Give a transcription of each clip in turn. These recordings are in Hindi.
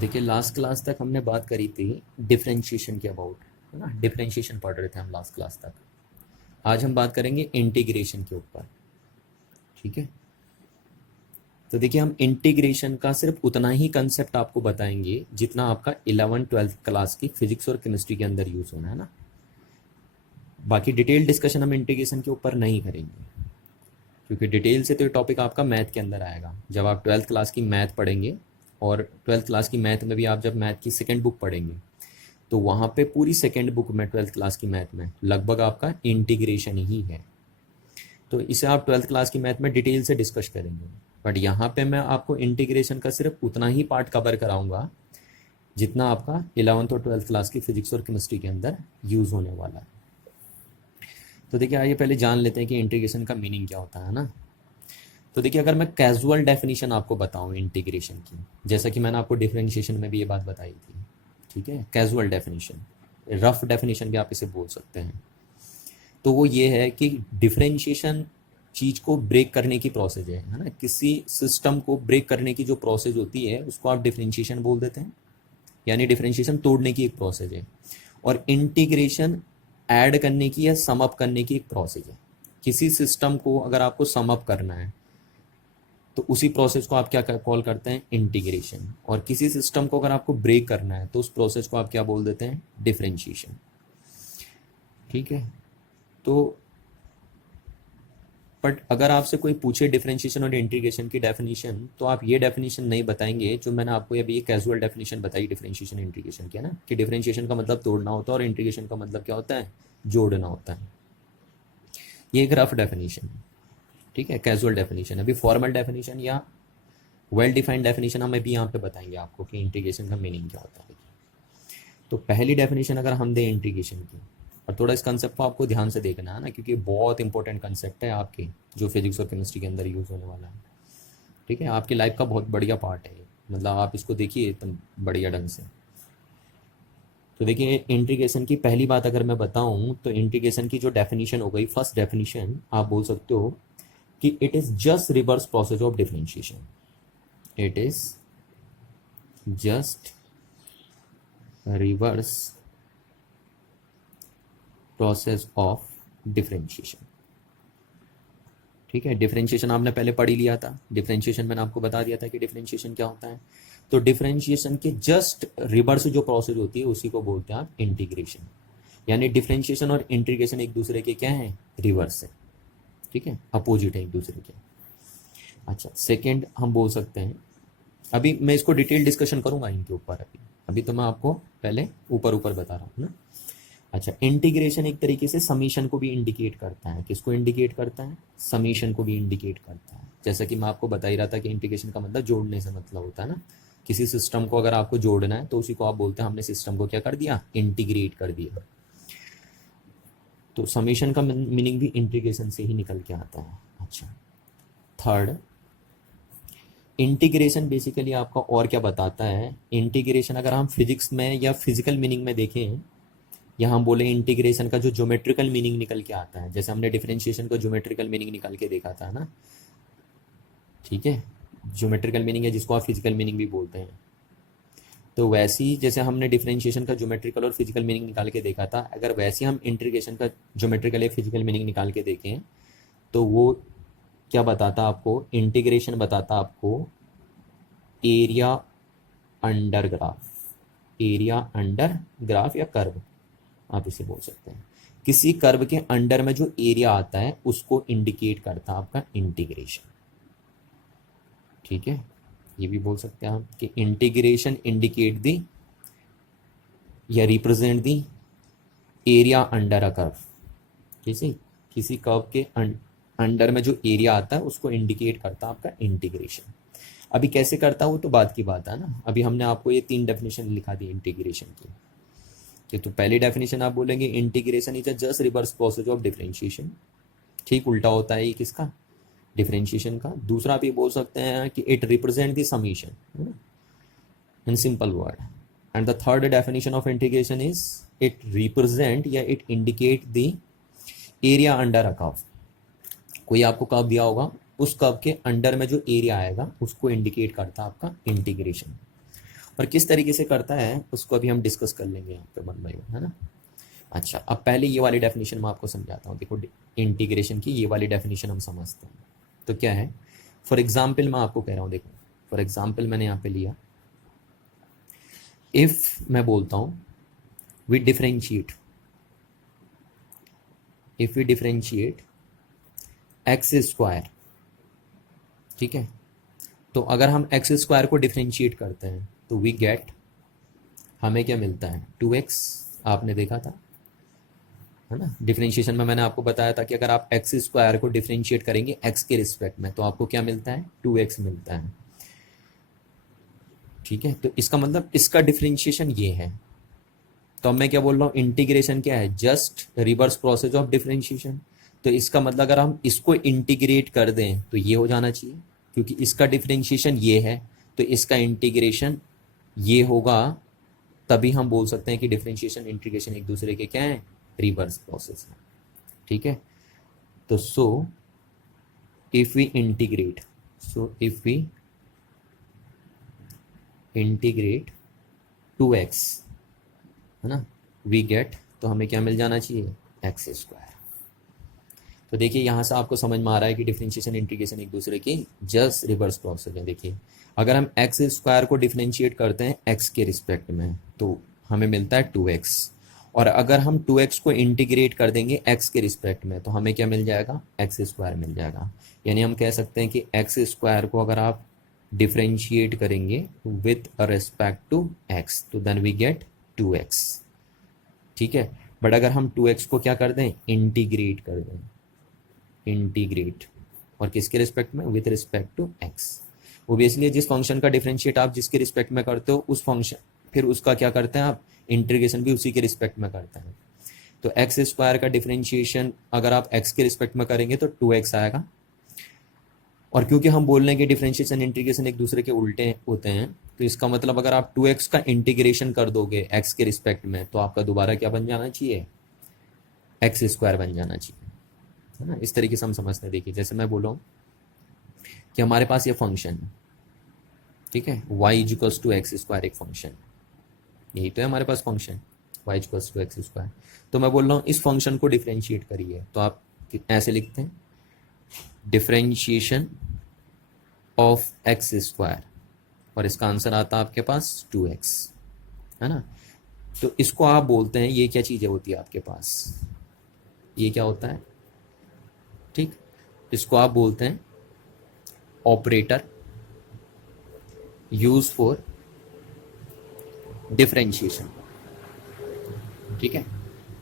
देखिए लास्ट क्लास तक हमने बात करी थी डिफरेंशिएशन के अबाउट, है ना। डिफरेंशिएशन पढ़ रहे थे हम लास्ट क्लास तक। आज हम बात करेंगे इंटीग्रेशन के ऊपर, ठीक है। तो देखिए हम इंटीग्रेशन का सिर्फ उतना ही कंसेप्ट आपको बताएंगे जितना आपका 11th-12th क्लास की फिजिक्स और केमिस्ट्री के अंदर यूज होना है ना। बाकी डिटेल डिस्कशन हम इंटीग्रेशन के ऊपर नहीं करेंगे, क्योंकि डिटेल से तो ये टॉपिक आपका मैथ के अंदर आएगा जब आप 12th क्लास की मैथ पढ़ेंगे। और 12th क्लास की मैथ में भी आप जब मैथ की सेकेंड बुक पढ़ेंगे तो वहाँ पे पूरी सेकेंड बुक में 12th क्लास की मैथ में लगभग आपका इंटीग्रेशन ही है। तो इसे आप 12th क्लास की मैथ में डिटेल से डिस्कस करेंगे, बट यहाँ पे मैं आपको इंटीग्रेशन का सिर्फ उतना ही पार्ट कवर कराऊंगा जितना आपका 11th और 12th क्लास की फिजिक्स और केमिस्ट्री के अंदर यूज होने वाला है। तो देखिए आइए पहले जान लेते हैं कि इंटीग्रेशन का मीनिंग क्या होता है ना। तो देखिए अगर मैं कैजुअल डेफिनेशन आपको बताऊं इंटीग्रेशन की, जैसा कि मैंने आपको डिफरेंशिएशन में भी ये बात बताई थी, ठीक है। कैजुअल डेफिनेशन, रफ डेफिनेशन भी आप इसे बोल सकते हैं। तो वो ये है कि डिफरेंशिएशन चीज को ब्रेक करने की प्रोसेस है ना। किसी सिस्टम को ब्रेक करने की जो प्रोसेस होती है उसको आप डिफरेंशिएशन बोल देते हैं, यानी डिफरेंशिएशन तोड़ने की एक प्रोसेस है। और इंटीग्रेशन ऐड करने की या सम अप करने की एक प्रोसेस है। किसी सिस्टम को अगर आपको सम अप करना है तो उसी प्रोसेस को आप क्या कॉल करते हैं, इंटीग्रेशन। और किसी सिस्टम को अगर आपको ब्रेक करना है तो उस प्रोसेस को आप क्या बोल देते हैं, डिफरेंशिएशन, ठीक है। तो बट अगर आपसे कोई पूछे डिफरेंशिएशन और इंटीग्रेशन की डेफिनेशन, तो आप ये डेफिनेशन नहीं बताएंगे जो मैंने आपको अभी ये कैजुअल डेफिनेशन बताई डिफरेंशिएशन इंटीग्रेशन की, है ना। कि डिफरेंशिएशन का मतलब तोड़ना होता है और इंटीग्रेशन का मतलब क्या होता है, जोड़ना होता है। ये एक रफ डेफिनेशन है, ठीक है, कैजुअल डेफिनेशन। अभी फॉर्मल डेफिनेशन या वेल डिफाइंड डेफिनेशन हम अभी यहाँ पे बताएंगे आपको कि इंटीग्रेशन का मीनिंग क्या होता है। तो पहली डेफिनेशन अगर हम दें इंटीग्रेशन की, और थोड़ा इस कंसेप्ट को आपको ध्यान से देखना है ना, क्योंकि बहुत इंपॉर्टेंट कंसेप्ट है आपके जो फिजिक्स और केमिस्ट्री के अंदर यूज होने वाला है, ठीक है। आपकी लाइफ का बहुत बढ़िया पार्ट है, मतलब आप इसको देखिए एकदम बढ़िया ढंग से। तो देखिए इंटीग्रेशन की पहली बात अगर मैं बताऊं तो इंटीग्रेशन की जो डेफिनेशन हो गई, फर्स्ट डेफिनेशन आप बोल सकते हो कि it is just reverse process of differentiation. It is just reverse process of differentiation, ठीक है। डिफरेंशिएशन आपने पहले पढ़ ही लिया था, डिफरेंशिएशन मैंने आपको बता दिया था कि डिफरेंशिएशन क्या होता है। तो डिफरेंशिएशन के जस्ट रिवर्स जो प्रोसेस होती है उसी को बोलते हैं आप इंटीग्रेशन। यानी डिफरेंशिएशन और इंटीग्रेशन एक दूसरे के क्या है, रिवर्स है, ठीक है, अपोजिट है एक दूसरे के। अच्छा, सेकेंड हम बोल सकते हैं, अभी मैं इसको डिटेल डिस्कशन करूंगा इनके ऊपर, अभी तो मैं आपको पहले ऊपर ऊपर बता रहा हूँ ना। अच्छा, इंटीग्रेशन एक तरीके से समीशन को भी इंडिकेट करता है। किसको इंडिकेट करता है, समीशन को भी इंडिकेट करता है। जैसा कि मैं आपको बता ही रहा था कि इंटीग्रेशन का मतलब जोड़ने से मतलब होता है ना। किसी सिस्टम को अगर आपको जोड़ना है तो उसी को आप बोलते हैं हमने सिस्टम को क्या कर दिया, इंटीग्रेट कर दिया। तो समीशन का मीनिंग भी इंटीग्रेशन से ही निकल के आता है। अच्छा, थर्ड, इंटीग्रेशन बेसिकली आपका और क्या बताता है। इंटीग्रेशन अगर हम फिजिक्स में या फिजिकल मीनिंग में देखें, या हम बोले इंटीग्रेशन का जो ज्योमेट्रिकल मीनिंग निकल के आता है, जैसे हमने डिफरेंशिएशन का ज्योमेट्रिकल मीनिंग निकाल के देखा था ना, ठीक है। ज्योमेट्रिकल मीनिंग है जिसको आप फिजिकल मीनिंग भी बोलते हैं। तो वैसे ही जैसे हमने डिफरेंशिएशन का ज्योमेट्रिकल और फिजिकल मीनिंग निकाल के देखा था, अगर वैसे हम इंटीग्रेशन का ज्योमेट्रिकल या फिजिकल मीनिंग निकाल के देखें तो वो क्या बताता आपको, इंटीग्रेशन बताता आपको area under graph, area under graph या कर्व आप इसे बोल सकते हैं। किसी कर्व के अंडर में जो एरिया आता है उसको इंडिकेट करता है आपका इंटीग्रेशन, ठीक है। ये भी बोल सकते हैं आप कि इंटीग्रेशन इंडिकेट दी या represent the area under a curve. किसी कर्व के अंडर में जो एरिया आता है उसको इंडिकेट करता है आपका इंटीग्रेशन। अभी कैसे करता है वो तो बात की बात है ना। अभी हमने आपको ये 3 डेफिनेशन लिखा दी इंटीग्रेशन की। तो पहली डेफिनेशन आप बोलेंगे integration is a just reverse process of differentiation, ठीक उल्टा होता है ये किसका, डिफरेंशिएशन का। दूसरा आप ये बोल सकते हैं कि it represent the summation in simple word. And the third definition of integration is it represent या it indicate the area under a curve. कोई आपको कर्व दिया होगा, उस कर्व के अंडर में जो एरिया आएगा उसको इंडिकेट करता है आपका इंटीग्रेशन। और किस तरीके से करता है उसको अभी हम डिस्कस कर लेंगे यहाँ पे वन बाय वन, है ना। अच्छा, अब पहले ये वाली डेफिनेशन मैं आपको समझाता हूँ। देखो, इंटीग्रेशन की ये वाली डेफिनेशन हम समझते हैं तो क्या है। फॉर एग्जाम्पल मैं आपको कह रहा हूँ, देखो फॉर एग्जाम्पल मैंने यहाँ पे लिया, इफ मैं बोलता हूँ we differentiate, if we differentiate x square, ठीक है। तो अगर हम एक्स स्क्वायर को डिफरेंशिएट करते हैं तो वी गेट, हमें क्या मिलता है, 2x। आपने देखा था, है ना, डिफरेंशिएशन में मैंने आपको बताया था कि अगर आप एक्स स्क्वायर को डिफरेंशिएट करेंगे एक्स के रिस्पेक्ट में तो आपको क्या मिलता है, 2x मिलता है, ठीक है। तो इसका मतलब इसका डिफरेंशिएशन ये है। तो अब मैं क्या बोल रहा हूँ, इंटीग्रेशन क्या है, just reverse process of differentiation. तो इसका मतलब अगर हम इसको इंटीग्रेट कर दें तो ये हो जाना चाहिए, क्योंकि इसका डिफरेंशिएशन ये है तो इसका इंटीग्रेशन ये होगा, तभी हम बोल सकते हैं कि डिफरेंशिएशन इंटीग्रेशन एक दूसरे के क्या है, रिवर्स प्रोसेस है, ठीक है। तो so if we integrate, so if we integrate 2x, है ना, वी गेट, तो हमें क्या मिल जाना चाहिए, एक्स स्क्वायर। तो देखिए यहाँ से आपको समझ में आ रहा है कि डिफरेंशिएशन इंटीग्रेशन एक दूसरे की जस्ट रिवर्स प्रोसेस है। देखिए अगर हम एक्स स्क्वायर को डिफरेंशिएट करते हैं एक्स के रिस्पेक्ट में तो हमें मिलता है 2x, और अगर हम 2x को इंटीग्रेट कर देंगे एक्स के रिस्पेक्ट में तो हमें क्या मिल जाएगा, एक्स स्क्वायर मिल जाएगा। यानी हम कह सकते हैं कि एक्स स्क्वायर को अगर आप डिफरेंशिएट करेंगे विथ रिस्पेक्ट टू एक्स तो देन वी गेट 2x, ठीक है। बट अगर हम 2x को क्या कर दें, इंटीग्रेट कर दें, इंटीग्रेट, और किसके रिस्पेक्ट में, with respect to x. Obviously जिस फंक्शन का डिफरेंशिएट आप जिसके रिस्पेक्ट में करते हो उस फंक्शन, फिर उसका क्या करते हैं आप, इंटीग्रेशन भी उसी के रिस्पेक्ट में करते हैं। तो एक्स स्क्वायर का डिफरेंशिएशन अगर आप एक्स के रिस्पेक्ट में करेंगे तो 2x आएगा, और क्योंकि हम बोल रहे हैं कि डिफरेंशिएशन इंटीग्रेशन एक दूसरे के उल्टे होते हैं तो इसका मतलब अगर आप 2x का इंटीग्रेशन कर दोगे एक्स के रिस्पेक्ट में तो आपका दोबारा क्या बन जाना चाहिए, एक्स स्क्वायर बन जाना चाहिए, है ना। इस तरीके से हम समझते हैं। देखिए जैसे मैं बोला हूँ कि हमारे पास ये फंक्शन, ठीक है, y equals to x square एक फंक्शन, यही तो है हमारे पास function y equals to x square. तो मैं बोल रहा हूँ इस फंक्शन को डिफरेंशिएट करिए तो आप ऐसे लिखते हैं, डिफरेंशिएशन ऑफ एक्स स्क्वायर, और इसका आंसर आता है आपके पास 2x, है ना। तो इसको आप बोलते हैं, ये क्या चीज़ें होती है आपके पास, ये क्या होता है, ठीक, इसको आप बोलते हैं ऑपरेटर यूज फॉर डिफरेंशिएशन, ठीक है।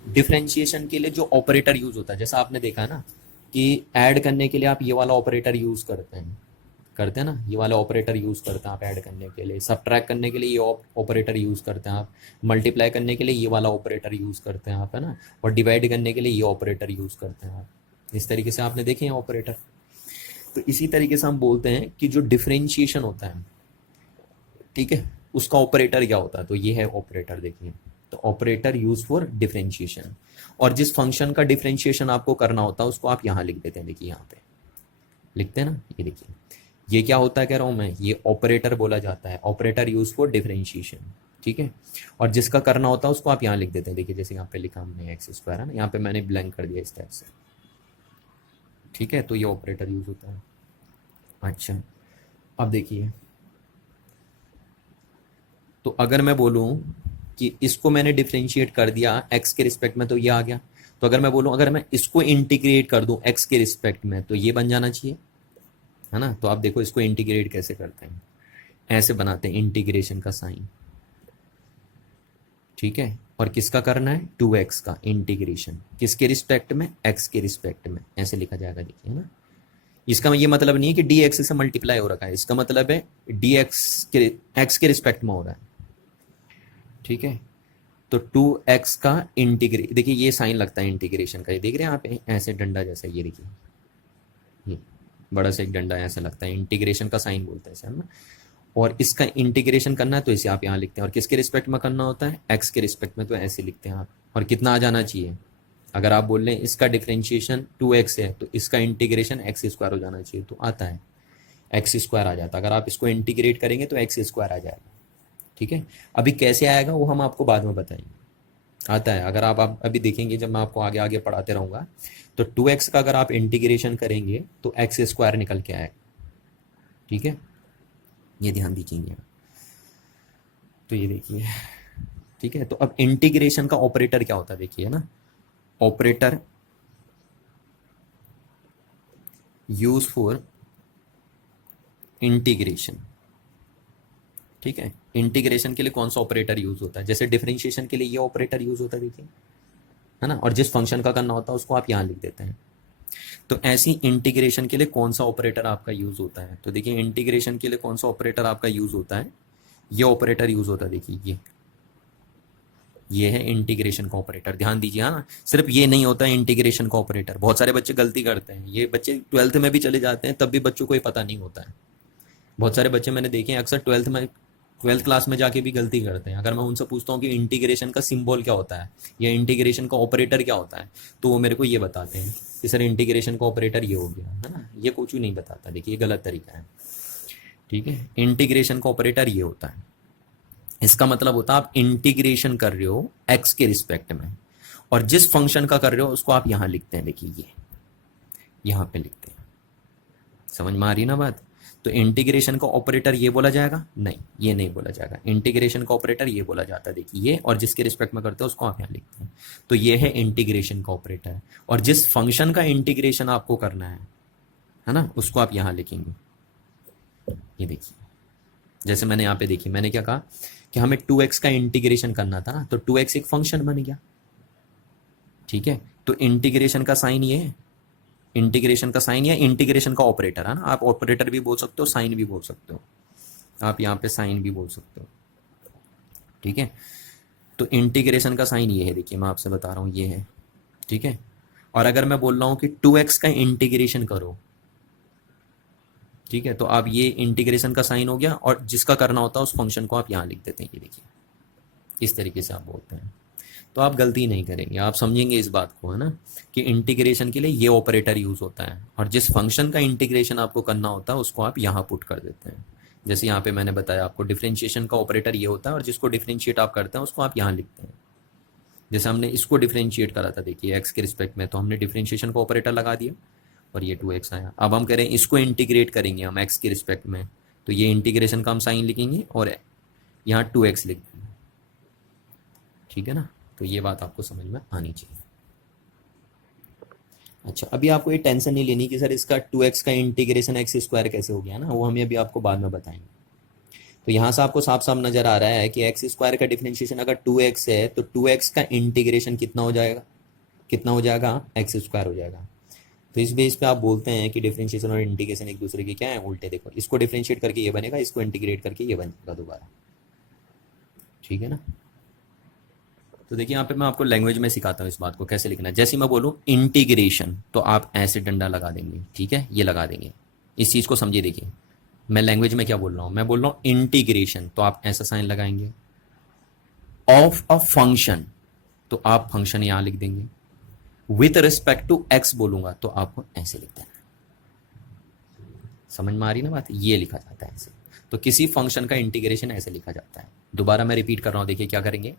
डिफरेंशिएशन के लिए जो ऑपरेटर यूज होता है, जैसा आपने देखा है ना कि ऐड करने के लिए आप ये वाला ऑपरेटर यूज करते हैं ना, ये वाला ऑपरेटर यूज करते हैं आप ऐड करने के लिए, सबट्रैक्ट करने के लिए ये ऑपरेटर यूज करते हैं आप, मल्टीप्लाई करने के लिए ये वाला ऑपरेटर यूज करते हैं आप, है ना, और डिवाइड करने के लिए ये ऑपरेटर यूज करते हैं आप। इस तरीके से आपने देखे हैं ऑपरेटर। तो इसी तरीके से हम बोलते हैं कि जो डिफरेंशिएशन होता है, ठीक है, उसका ऑपरेटर क्या होता है, तो ये है ऑपरेटर। देखिए तो ऑपरेटर यूज फॉर डिफरेंशिएशन, और जिस फंक्शन का डिफरेंशिएशन आपको करना होता है उसको आप यहाँ लिख देते हैं। देखिए यहाँ पे लिखते हैं ना, ये देखिए ये क्या होता है कह रहा हूँ मैं, ये ऑपरेटर बोला जाता है, ऑपरेटर यूज फॉर डिफरेंशिएशन, ठीक है। और जिसका करना होता है उसको आप यहाँ लिख देते हैं। देखिए जैसे यहाँ पे लिखा हमने एक्स स्क्वायर, है ना, यहाँ पे मैंने ब्लैंक कर दिया इस टाइप से, ठीक है। तो ये ऑपरेटर यूज होता है। अच्छा अब देखिए, तो अगर मैं बोलूँ कि इसको मैंने डिफरेंशिएट कर दिया एक्स के रिस्पेक्ट में तो ये आ गया। तो अगर मैं बोलूँ अगर मैं इसको इंटीग्रेट कर दूँ एक्स के रिस्पेक्ट में तो ये बन जाना चाहिए, है ना। तो आप देखो इसको इंटीग्रेट कैसे करते हैं, ऐसे बनाते हैं इंटीग्रेशन का साइन, ठीक है। और किसका करना है, 2x का इंटीग्रेशन, किसके रिस्पेक्ट में, x के रिस्पेक्ट में, ऐसे लिखा जाएगा। देखिए ना, इसका ये मतलब नहीं है कि dx से मल्टीप्लाई हो रखा है, इसका मतलब है dx के x के रिस्पेक्ट में हो रहा है, ठीक है। तो 2x का इंटीग्रेट, देखिए ये साइन लगता है इंटीग्रेशन का, ये देख रहे हैं आप, ऐसे डंडा जैसा, ये देखिए ये बड़ा सा एक डंडा ऐसा लगता है, इंटीग्रेशन का साइन बोलते हैं इसे, है ना। और इसका इंटीग्रेशन करना है तो इसे आप यहाँ लिखते हैं, और किसके रिस्पेक्ट में करना होता है, एक्स के रिस्पेक्ट में, तो ऐसे लिखते हैं आप। और कितना आ जाना चाहिए, अगर आप बोल रहे हैं इसका डिफरेंशिएशन 2x है तो इसका इंटीग्रेशन एक्स स्क्वायर हो जाना चाहिए, तो आता है एक्स स्क्वायर आ जाता है। अगर आप इसको इंटीग्रेट करेंगे तो एक्स स्क्वायर आ जाएगा, ठीक है, अभी कैसे आएगा वो हम आपको बाद में बताएंगे। आता है, अगर आप अभी देखेंगे जब मैं आपको आगे आगे पढ़ाते रहूँगा, तो 2x का अगर आप इंटीग्रेशन करेंगे तो एक्स स्क्वायर निकल के आएगा। ठीक है, ये ध्यान दीजिए। तो ये देखिए, ठीक है, तो अब इंटीग्रेशन का ऑपरेटर क्या होता है देखिए ना, ऑपरेटर यूज फॉर इंटीग्रेशन। ठीक है, इंटीग्रेशन के लिए कौन सा ऑपरेटर यूज होता है, जैसे डिफरेंशिएशन के लिए ये ऑपरेटर यूज होता है देखिए, है ना, और जिस फंक्शन का करना होता है उसको आप यहाँ लिख देते हैं। तो ऐसी इंटीग्रेशन के लिए कौन सा ऑपरेटर आपका यूज होता है, तो देखिए इंटीग्रेशन के लिए कौन सा ऑपरेटर आपका यूज होता है, ये ऑपरेटर यूज होता है देखिए, ये है इंटीग्रेशन का ऑपरेटर। ध्यान दीजिए, हाँ, सिर्फ ये नहीं होता है इंटीग्रेशन का ऑपरेटर, बहुत सारे बच्चे गलती करते हैं, ये बच्चे 12th में भी चले जाते हैं तब भी बच्चों को ये पता नहीं होता है। बहुत सारे बच्चे मैंने देखे हैं अक्सर 12th क्लास में जाके भी गलती करते हैं। अगर मैं उनसे पूछता हूँ कि इंटीग्रेशन का सिंबल क्या होता है या इंटीग्रेशन का ऑपरेटर क्या होता है, तो वो मेरे को ये बताते हैं कि सर इंटीग्रेशन का ऑपरेटर ये हो गया, है ना, ये कुछ भी नहीं बताता। देखिए ये गलत तरीका है। ठीक है, इंटीग्रेशन का ऑपरेटर ये होता है, इसका मतलब होता है आप इंटीग्रेशन कर रहे हो एक्स के रिस्पेक्ट में, और जिस फंक्शन का कर रहे हो उसको आप यहां लिखते हैं, देखिए ये यहां पे लिखते हैं। समझ में आ रही ना बात। तो इंटीग्रेशन का ऑपरेटर ये बोला जाएगा, नहीं ये नहीं बोला जाएगा, इंटीग्रेशन का ऑपरेटर ये बोला जाता है देखिए ये, और जिसके रिस्पेक्ट में करते हो उसको आप यहां लिखते हैं। तो ये है इंटीग्रेशन का ऑपरेटर, और जिस फंक्शन का इंटीग्रेशन आपको करना है ना, उसको आप यहां लिखेंगे। ये देखिए, जैसे मैंने यहाँ पे देखिए, मैंने क्या कहा कि हमें 2x का इंटीग्रेशन करना था ना, तो 2x एक फंक्शन बन गया। ठीक है, तो इंटीग्रेशन का साइन ये है, इंटीग्रेशन का साइन या इंटीग्रेशन का ऑपरेटर, है ना, आप ऑपरेटर भी बोल सकते हो, साइन भी बोल सकते हो, आप यहाँ पे साइन भी बोल सकते हो। ठीक है, तो इंटीग्रेशन का साइन ये है, देखिए मैं आपसे बता रहा हूँ ये है। ठीक है, और अगर मैं बोल रहा हूँ कि 2x का इंटीग्रेशन करो, ठीक है, तो आप ये इंटीग्रेशन का साइन हो गया, और जिसका करना होता है उस फंक्शन को आप यहाँ लिख देते हैं, ये देखिए इस तरीके से आप बोलते हैं। तो आप गलती नहीं करेंगे, आप समझेंगे इस बात को, है ना, कि इंटीग्रेशन के लिए ये ऑपरेटर यूज होता है, और जिस फंक्शन का इंटीग्रेशन आपको करना होता है उसको आप यहाँ पुट कर देते हैं। जैसे यहाँ पे मैंने बताया आपको, डिफरेंशिएशन का ऑपरेटर ये होता है, और जिसको डिफरेंशिएट आप करते हैं उसको आप यहाँ लिखते हैं। जैसे हमने इसको डिफरेंशिएट करा था देखिए एक्स के रिस्पेक्ट में, तो हमने डिफरेंशिएशन का ऑपरेटर लगा दिया और ये 2x आया। अब हम कह रहे हैं इसको इंटीग्रेट करेंगे हम एक्स के रिस्पेक्ट में, तो ये इंटीग्रेशन का हम साइन लिखेंगे और यहाँ 2x लिख देंगे। ठीक है ना, तो ये बात आपको समझ में आनी चाहिए। अच्छा, अभी आपको ये टेंशन नहीं लेनी कि सर इसका 2x का इंटीग्रेशन एक्स स्क्वायर कैसे हो गया ना, वो हमें अभी आपको बाद में बताएंगे। तो यहाँ से आपको साफ साफ नजर आ रहा है कि एक्स स्क्वायर का डिफरेंशिएशन अगर 2x है, तो 2x का इंटीग्रेशन कितना हो जाएगा, कितना हो जाएगा, एक्स स्क्वायर हो जाएगा। तो इस बेस पे आप बोलते हैं कि डिफरेंशिएशन और इंटीग्रेशन एक दूसरे के क्या है, उल्टे। देखो इसको डिफरेंशिएट करके ये बनेगा, इसको इंटीग्रेट करके ये बनेगा दोबारा। ठीक है ना, तो देखिए यहाँ पे मैं आपको लैंग्वेज में सिखाता हूँ इस बात को कैसे लिखना है। जैसे मैं बोलूँ इंटीग्रेशन, तो आप ऐसे डंडा लगा देंगे, ठीक है, ये लगा देंगे। इस चीज़ को समझिए, देखिए मैं लैंग्वेज में क्या बोल रहा हूँ, मैं बोल रहा हूँ इंटीग्रेशन, तो आप ऐसा साइन लगाएंगे। ऑफ अ फंक्शन, तो आप फंक्शन यहाँ लिख देंगे। विथ रिस्पेक्ट टू एक्स बोलूंगा तो आपको ऐसे लिख देना। समझ में आ रही ना बात, ये लिखा जाता है ऐसे। तो किसी फंक्शन का इंटीग्रेशन ऐसे लिखा जाता है। दोबारा मैं रिपीट कर रहा हूं, देखिए क्या करेंगे।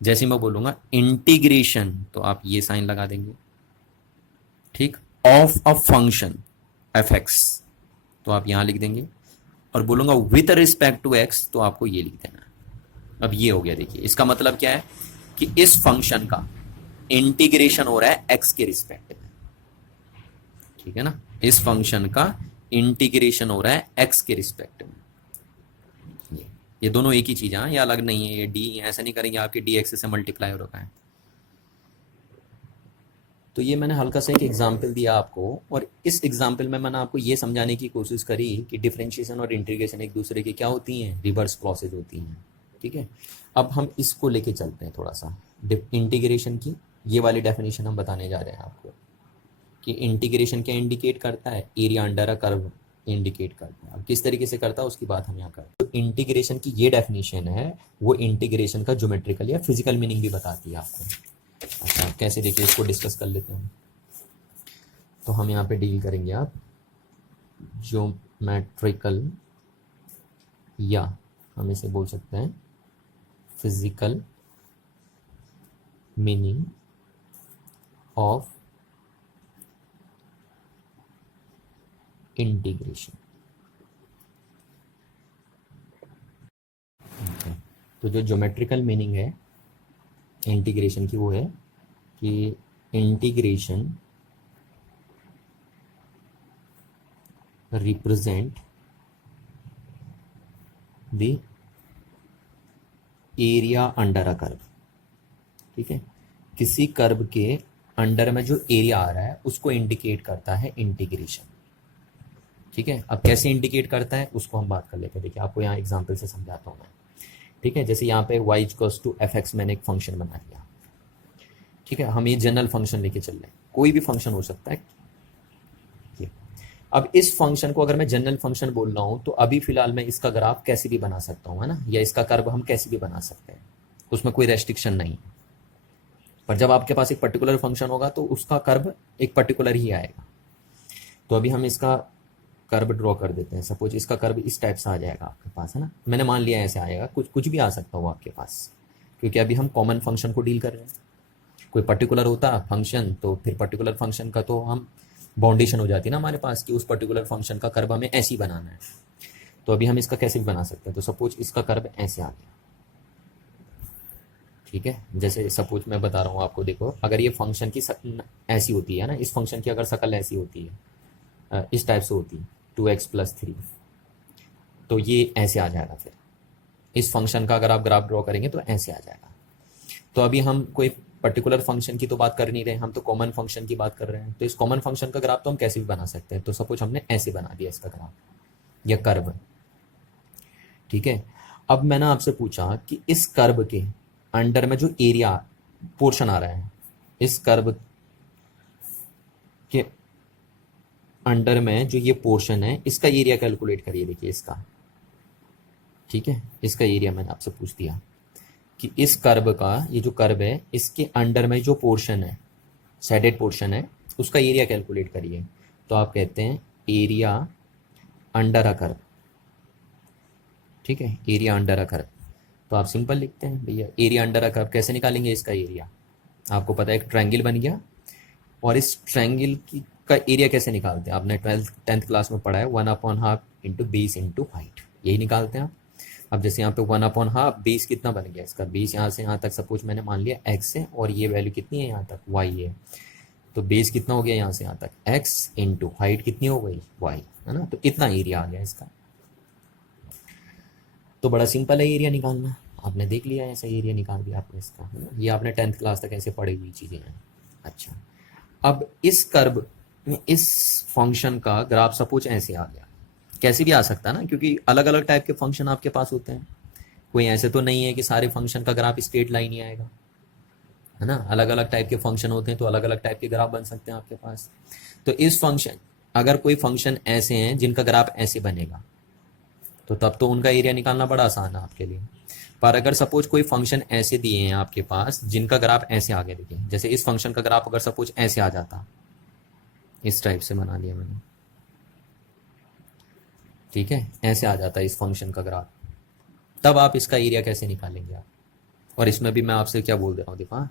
जैसे मैं बोलूंगा इंटीग्रेशन, तो आप ये साइन लगा देंगे, ठीक, of a function F x, तो आप यहां लिख देंगे, और बोलूंगा विथ रिस्पेक्ट टू एक्स, तो आपको ये लिख देना। अब ये हो गया, देखिए इसका मतलब क्या है कि इस फंक्शन का इंटीग्रेशन हो रहा है एक्स के रिस्पेक्ट में। ठीक है ना, इस फंक्शन का इंटीग्रेशन हो रहा है एक्स के रिस्पेक्ट में। ये दोनों एक ही चीज है, ये अलग नहीं है। ये डी ऐसा नहीं करेंगे आपके डी एक्स से मल्टीप्लाई हो रखा है। तो ये मैंने हल्का सा एक एग्जाम्पल दिया आपको, और इस एग्जाम्पल में मैंने आपको ये समझाने की कोशिश करी कि डिफरेंशिएशन और इंटीग्रेशन एक दूसरे की क्या होती हैं, रिवर्स प्रोसेस होती हैं। ठीक है, अब हम इसको लेके चलते हैं थोड़ा सा इंटीग्रेशन की। ये वाली डेफिनेशन हम बताने जा रहे हैं आपको कि इंटीग्रेशन क्या इंडिकेट करता है, area under a curve indicate करता है। अब किस तरीके से करता है उसकी बात हम यहाँ करते हैं। तो इंटीग्रेशन की ये डेफिनेशन है, वो इंटीग्रेशन का ज्योमेट्रिकल या फिजिकल मीनिंग भी बताती है आपको। अच्छा कैसे, देखिए इसको डिस्कस कर लेते हैं। तो हम यहाँ पे डील करेंगे आप ज्योमेट्रिकल, या हम इसे बोल सकते हैं फिजिकल मीनिंग ऑफ इंटीग्रेशन। तो जो ज्योमेट्रिकल मीनिंग है इंटीग्रेशन की वो है कि integration represent the area under a curve. ठीक है, किसी कर्व के अंडर में जो एरिया आ रहा है उसको इंडिकेट करता है इंटीग्रेशन। ठीक है, अब कैसे इंडिकेट करता है उसको हम बात कर लेते हैं। देखिए आपको यहाँ एग्जांपल से समझाता हूँ मैं। ठीक है, जैसे यहाँ पे y equals to f x मैंने एक फंक्शन बना लिया। ठीक है, हम ये जनरल फंक्शन लेके चल रहे हैं, कोई भी फंक्शन हो सकता है। अब इस फंक्शन को अगर मैं जनरल फंक्शन बोल रहा हूं तो अभी फिलहाल मैं इसका ग्राफ कैसे भी बना सकता हूं, है ना, या इसका कर्व हम कैसे भी बना सकते हैं, उसमें कोई रेस्ट्रिक्शन नहीं है। पर जब आपके पास एक पर्टिकुलर फंक्शन होगा तो उसका कर्व एक पर्टिकुलर ही आएगा। तो अभी हम इसका कर्व ड्रॉ कर देते हैं। सपोज इसका कर्व इस टाइप से आ जाएगा आपके पास, है ना, मैंने मान लिया ऐसे आएगा, कुछ कुछ भी आ सकता हो आपके पास, क्योंकि अभी हम कॉमन फंक्शन को डील कर रहे हैं। कोई पर्टिकुलर होता फंक्शन तो फिर पर्टिकुलर फंक्शन का तो हम बाउंडेशन हो जाती है ना हमारे पास कि उस पर्टिकुलर फंक्शन का कर्व हमें ऐसे ही बनाना है। तो अभी हम इसका कैसे भी बना सकते हैं। तो सपोज इसका कर्व ऐसे आ गया। ठीक है, जैसे सपोज मैं बता रहा हूँ आपको, देखो अगर ये फंक्शन की ऐसी होती है ना, इस फंक्शन की अगर शकल ऐसी होती है, इस टाइप से होती है 2x+3, तो ये ऐसे आ जाएगा। फिर इस फंक्शन का अगर आप ग्राफ ड्रॉ करेंगे तो ऐसे आ जाएगा। तो अभी हम कोई पर्टिकुलर फंक्शन की तो बात कर नहीं रहे, हम तो कॉमन फंक्शन की बात कर रहे हैं। तो इस कॉमन फंक्शन का ग्राफ तो हम कैसे भी बना सकते हैं। तो सपोज हमने ऐसे बना दिया इसका ग्राफ या कर्व। ठीक है, अब मैंने आपसे पूछा कि इस कर्व के अंडर में जो एरिया पोर्शन आ रहा है, इस कर्व के अंडर में जो ये पोर्शन है इसका एरिया कैलकुलेट करिए। देखिए इसका, ठीक है, इसका एरिया मैंने आपसे पूछ दिया कि इस कर्व का, ये जो कर्व है इसके अंडर में जो पोर्शन है, शेडेड पोर्शन है, उसका एरिया कैलकुलेट करिए। तो आप कहते हैं एरिया अंडर अ कर्व। ठीक है, एरिया अंडर अ कर्व। तो आप सिंपल लिखते हैं भैया एरिया अंडर अ कर्व। कैसे निकालेंगे इसका एरिया, आपको पता है एक ट्रायंगल बन गया, और इस ट्रायंगल की का एरिया कैसे निकालते हैं, आपने 10th क्लास में पढ़ा है 1/2 इंटू बेस इंटू हाइट, यही निकालते हैं आप। अब जैसे यहाँ पे 1/2 बेस कितना बन गया इसका, बेस यहाँ से यहाँ तक सपोज मैंने मान लिया x है, और ये वैल्यू कितनी है यहाँ तक y है। तो बेस कितना हो गया यहाँ से यहाँ तक x इंटू हाइट कितनी हो गई y, है ना। तो इतना एरिया आ गया इसका। तो बड़ा सिंपल है एरिया निकालना, आपने देख लिया ऐसा एरिया निकाल दिया आपने इसका, है ना। ये आपने 10th क्लास तक ऐसे पढ़ी हुई चीज़ें हैं। अच्छा, अब इस कर्व में इस फंक्शन का ग्राफ सपोज ऐसे आ गया, कैसे भी आ सकता है ना, क्योंकि अलग अलग टाइप के फंक्शन आपके पास होते हैं। कोई ऐसे तो नहीं है कि सारे फंक्शन का ग्राफ स्ट्रेट लाइन ही आएगा, है ना। अलग अलग टाइप के फंक्शन होते हैं तो अलग अलग टाइप के ग्राफ बन सकते हैं आपके पास। तो इस फंक्शन, अगर कोई फंक्शन ऐसे हैं जिनका ग्राफ ऐसे बनेगा तो तब तो उनका एरिया निकालना बड़ा आसान है आपके लिए। पर अगर सपोज कोई फंक्शन ऐसे दिए हैं आपके पास जिनका ग्राफ ऐसे आ गया, देखिए जैसे इस फंक्शन का ग्राफ अगर सपोज ऐसे आ जाता, इस टाइप से बना लिया मैंने, ठीक है, ऐसे आ जाता है इस फंक्शन का ग्राफ, तब आप इसका एरिया कैसे निकालेंगे आप। और इसमें भी मैं आपसे क्या बोल दे रहा हूँ, देखो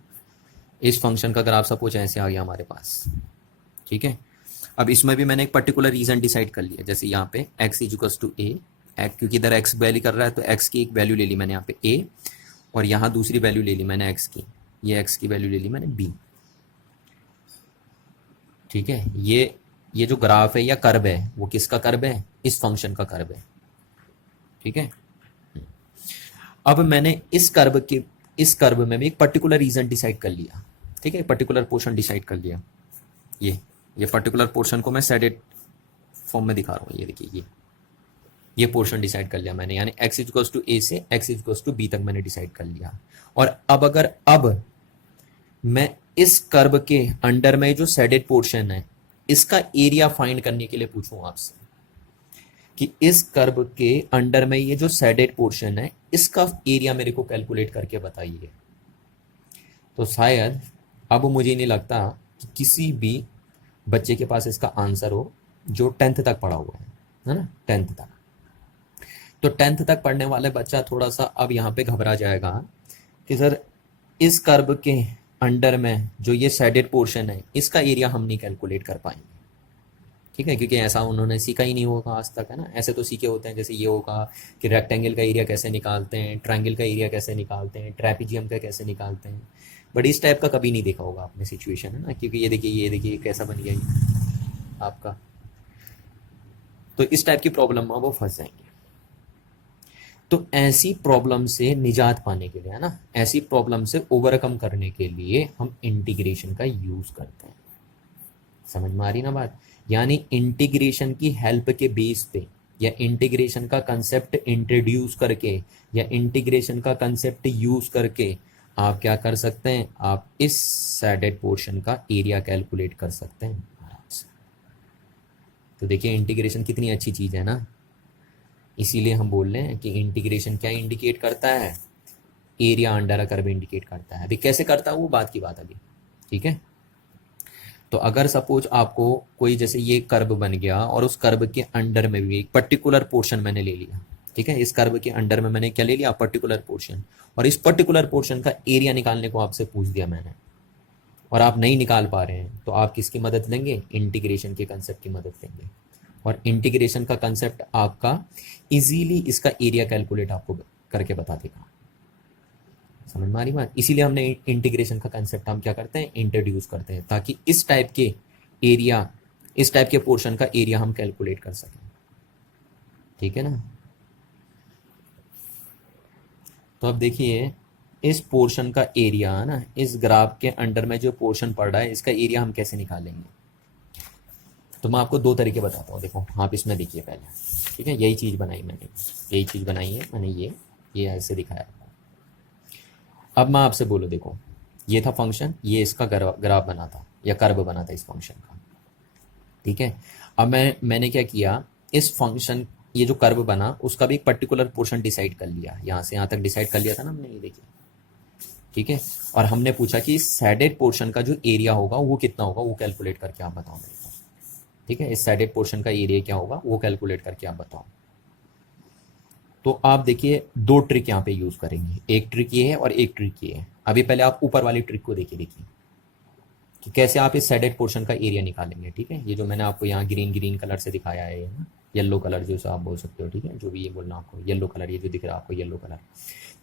इस फंक्शन का ग्राफ सपोज ऐसे आ गया हमारे पास, ठीक है। अब इसमें भी मैंने एक पर्टिकुलर रीजन डिसाइड कर लिया, जैसे यहाँ पे x इक्वल्स टू ए, क्योंकि इधर x वैल्यू कर रहा है तो x की एक वैल्यू ले ली मैंने यहाँ पे a, और यहाँ दूसरी वैल्यू ले ली मैंने x की, ये x की वैल्यू ले ली मैंने b। ठीक है, ये जो ग्राफ है या कर्व है वो किसका कर्व है, इस फंक्शन का कर्व है। ठीक है, अब मैंने इस कर्व में भी एक पर्टिकुलर रीजन डिसाइड कर लिया। ठीक है, पर्टिकुलर पोर्शन डिसाइड कर लिया। ये पर्टिकुलर पोर्शन को मैं शेडेड फॉर्म में दिखा रहा हूँ। ये देखिए ये पोर्शन डिसाइड कर लिया मैंने, यानी x इक्वल्स टू ए से x इक्वल्स टू बी तक मैंने डिसाइड कर लिया। और अब मैं इस कर्व के अंडर में जो शेडेड पोर्शन है इसका एरिया फाइंड करने के लिए पूछूं आपसे कि इस कर्व के अंडर में ये जो शेडेड पोर्शन है इसका एरिया मेरे को कैलकुलेट करके बताइए। तो शायद अब मुझे नहीं लगता कि किसी भी बच्चे के पास इसका आंसर हो जो 10th तक पढ़ा हुआ है ना, 10th तक। तो 10th तक पढ़ने वाले बच्चा थोड़ा सा अब यहाँ पे घबरा जाएगा कि सर इस कर्व के अंडर में जो ये सैडेड पोर्शन है इसका एरिया हम नहीं कैलकुलेट कर पाएंगे, ठीक है, क्योंकि ऐसा उन्होंने सीखा ही नहीं होगा आज तक, है ना। ऐसे तो सीखे होते हैं, जैसे ये होगा कि रेक्टेंगल का एरिया कैसे निकालते हैं, ट्रायंगल का एरिया कैसे निकालते हैं, ट्रेपीजियम का कैसे निकालते हैं, बट इस टाइप का कभी नहीं देखा होगा आपने सिचुएशन, है ना। क्योंकि ये देखिए कैसा बन गया ये आपका, तो इस टाइप की प्रॉब्लम में वो फंस जाएंगे। तो ऐसी प्रॉब्लम से निजात पाने के लिए, है ना, ऐसी प्रॉब्लम से ओवरकम करने के लिए हम इंटीग्रेशन का यूज करते हैं। समझ में आ रही ना बात। यानी इंटीग्रेशन की हेल्प के बेस पे, या इंटीग्रेशन का कंसेप्ट इंट्रोड्यूस करके, या इंटीग्रेशन का कंसेप्ट यूज करके आप क्या कर सकते हैं, आप इस सैडेड पोर्शन का एरिया कैलकुलेट कर सकते हैं आराम से। तो देखिए इंटीग्रेशन कितनी अच्छी चीज है ना। इसीलिए हम बोल रहे हैं कि इंटीग्रेशन क्या इंडिकेट करता है, area under a curve indicate करता है। अभी कैसे करता है वो बात की बात अभी, ठीक है। तो अगर सपोज आपको कोई, जैसे ये कर्व बन गया और उस कर्व के अंडर में भी एक पर्टिकुलर पोर्शन मैंने ले लिया, ठीक है, इस कर्व के अंडर में मैंने क्या ले लिया, पर्टिकुलर पोर्शन, और इस पर्टिकुलर पोर्शन का एरिया निकालने को आपसे पूछ दिया मैंने, और आप नहीं निकाल पा रहे हैं, तो आप किसकी मदद लेंगे, इंटीग्रेशन के कंसेप्ट की मदद लेंगे। और इंटीग्रेशन का कंसेप्ट आपका इजीली इसका एरिया कैलकुलेट आपको करके बता देगा। समझ में आ रही बात। इसीलिए हमने इंटीग्रेशन का कंसेप्ट हम क्या करते हैं, इंट्रोड्यूस करते हैं, ताकि इस टाइप के एरिया, इस टाइप के पोर्शन का एरिया हम कैलकुलेट कर सकें, ठीक है ना। तो अब देखिए इस पोर्शन का एरिया, है ना, इस ग्राफ के अंडर में जो पोर्शन पड़ रहा है इसका एरिया हम कैसे निकालेंगे। तो मैं आपको दो तरीके बताता हूँ, देखो आप इसमें देखिए पहले, ठीक है, यही चीज़ बनाई मैंने, यही चीज़ बनाई है मैंने, ये ऐसे दिखाया। अब मैं आपसे बोलूँ, देखो ये था फंक्शन, ये इसका ग्राफ बना था या कर्व बना था इस फंक्शन का, ठीक है। अब मैंने क्या किया, इस फंक्शन, ये जो कर्व बना उसका भी एक पर्टिकुलर पोर्शन डिसाइड कर लिया, यहाँ से यहाँ तक डिसाइड कर लिया था ना हमने, ये देखिए, ठीक है। और हमने पूछा कि इस सैडेड पोर्शन का जो एरिया होगा वो कितना होगा, वो कैलकुलेट करके आप बताओ मेरे को, ठीक है। इस सैडेड पोर्शन का एरिया क्या होगा वो कैलकुलेट करके आप बताओ। तो आप देखिए दो ट्रिक यहाँ पे यूज करेंगे, एक ट्रिक ये है और एक ट्रिक ये है। अभी पहले आप ऊपर वाली ट्रिक को देखिए कि कैसे आप इस सैडेड पोर्शन का एरिया निकालेंगे, ठीक है। ये जो मैंने आपको यहाँ ग्रीन कलर से दिखाया है ना, येलो कलर जो आप बोल सकते हो, ठीक है, जो भी ये बोलना आपको, येलो कलर, ये जो दिख रहा है आपको येलो कलर।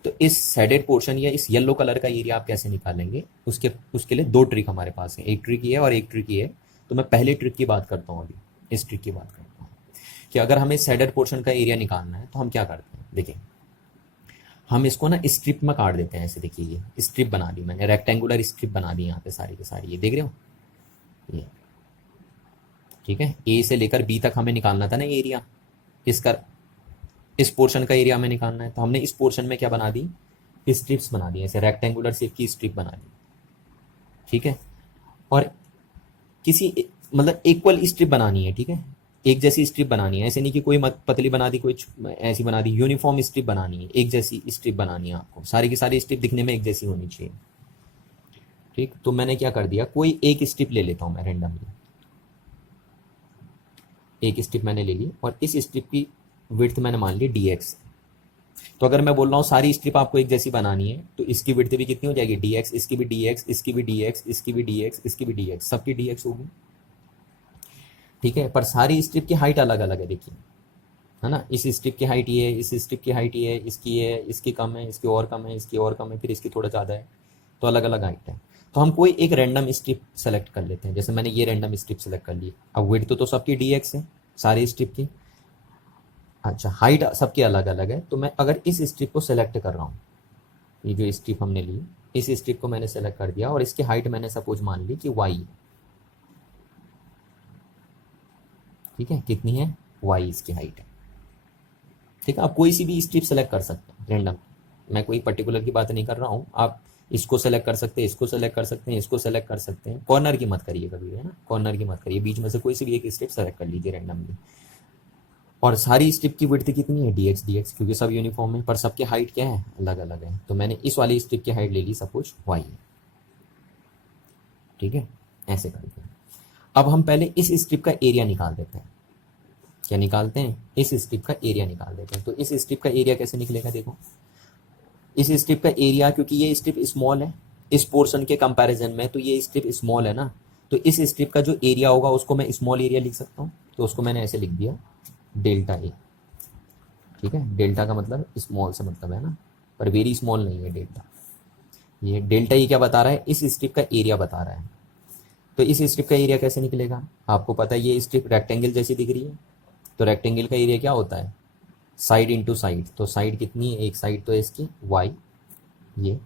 तो इस सैडेड पोर्शन या इस येलो कलर का एरिया आप कैसे निकालेंगे, उसके लिए दो ट्रिक हमारे पास है, एक ट्रिक ये है और एक ट्रिक ये है। तो मैं पहले ट्रिक की बात करता हूँ, अभी इस ट्रिक की बात करता हूँ कि अगर हमें सैडेड पोर्शन का एरिया निकालना है तो हम क्या करते हैं। देखिए हम इसको ना स्ट्रिप में काट देते हैं, ऐसे देखिए ये स्ट्रिप बना दी मैंने, रेक्टेंगुलर स्ट्रिप बना दी यहाँ पे सारी की सारी, ये देख रहे हो ये, ठीक है। ए से लेकर बी तक हमें निकालना था ना एरिया, इसका, इस पोर्शन का एरिया हमें निकालना है। तो हमने इस पोर्शन में क्या बना दी, स्ट्रिप्स बना दी, ऐसे रेक्टेंगुलर शेप की स्ट्रिप बना दी, ठीक है। और किसी, मतलब इक्वल स्ट्रिप बनानी है, ठीक है, एक जैसी स्ट्रिप बनानी है, ऐसे नहीं कि कोई पतली बना दी, कोई ऐसी बना दी, यूनिफॉर्म स्ट्रिप बनानी है, एक जैसी स्ट्रिप बनानी है आपको, सारी की सारी स्ट्रिप दिखने में एक जैसी होनी चाहिए, ठीक। तो मैंने क्या कर दिया, कोई एक स्ट्रिप ले लेता हूं मैं रेंडमली, एक स्ट्रिप मैंने ले ली और इस स्ट्रिप की विड्थ मैंने मान ली dx। तो अगर मैं बोल रहा हूँ सारी स्ट्रिप आपको एक जैसी बनानी है तो इसकी विड्थ भी कितनी हो जाएगी, dx, इसकी भी dx, इसकी भी dx, इसकी भी dx, इसकी भी dx, सबकी dx होगी, ठीक है। पर सारी स्ट्रिप की हाइट अलग अलग है, देखिए, है ना, इस स्ट्रिप की हाइट ये है, इस स्ट्रिप की हाइट ये है, इसकी है, इसकी कम है, इसकी और कम है, इसकी और कम है, फिर इसकी थोड़ा ज़्यादा है, तो अलग अलग हाइट है। तो हम कोई एक रैंडम स्ट्रिप सेलेक्ट कर लेते हैं, जैसे मैंने ये रैंडम स्ट्रिप सेलेक्ट कर ली। अब विड्थ तो सबकी dx है सारी स्ट्रिप की, अच्छा हाइट सबकी अलग अलग है। तो मैं अगर इस स्ट्रिप को सेलेक्ट कर रहा हूँ, ये जो स्ट्रिप हमने ली, इस स्ट्रिप को मैंने सेलेक्ट कर दिया और इसकी हाइट मैंने सपोज मान ली कि y है, ठीक है, कितनी है, y इसकी हाइट है, ठीक है। आप कोई सी भी स्ट्रिप सेलेक्ट कर सकते हैं रैंडम, मैं कोई पर्टिकुलर की बात नहीं कर रहा हूँ, आप इसको सेलेक्ट कर सकते हैं, इसको सेलेक्ट कर सकते हैं, इसको सेलेक्ट कर सकते हैं, कॉर्नर की मत करिए कभी, है ना, कॉर्नर की मत करिए, बीच में से कोई सी भी एक स्ट्रिप सेलेक्ट कर लीजिए रैंडमली। और सारी स्ट्रिप की विड्थ कितनी है, dx, क्योंकि सब यूनिफॉर्म है, पर सबकी हाइट क्या है, अलग अलग है। तो मैंने इस वाली स्ट्रिप की हाइट ले ली, सपोज y है, ठीक है, ऐसे करके। अब हम पहले इस स्ट्रिप का एरिया निकाल देते हैं, क्या निकालते हैं, इस स्ट्रिप का एरिया निकाल देते हैं। तो इस स्ट्रिप का एरिया कैसे निकलेगा, देखो इस स्ट्रिप का एरिया, क्योंकि ये स्ट्रिप स्मॉल है इस पोर्शन के कंपैरिजन में, तो ये स्ट्रिप स्मॉल है ना, तो इस स्ट्रिप का जो एरिया होगा उसको मैं स्मॉल एरिया लिख सकता हूँ, तो उसको मैंने ऐसे लिख दिया डेल्टा ए। ठीक है, डेल्टा का मतलब स्मॉल से मतलब है ना, पर वेरी स्मॉल नहीं है डेल्टा। ये डेल्टा ए क्या बता रहा है, इस स्ट्रिप का एरिया बता रहा है। तो इस स्ट्रिप का एरिया कैसे निकलेगा, आपको पता है ये स्ट्रिप रेक्टेंगल जैसी दिख रही है, तो रेक्टेंगल का एरिया क्या होता है, साइड इंटू साइड। तो साइड कितनी है, एक साइड तो है इसकी वाई ये,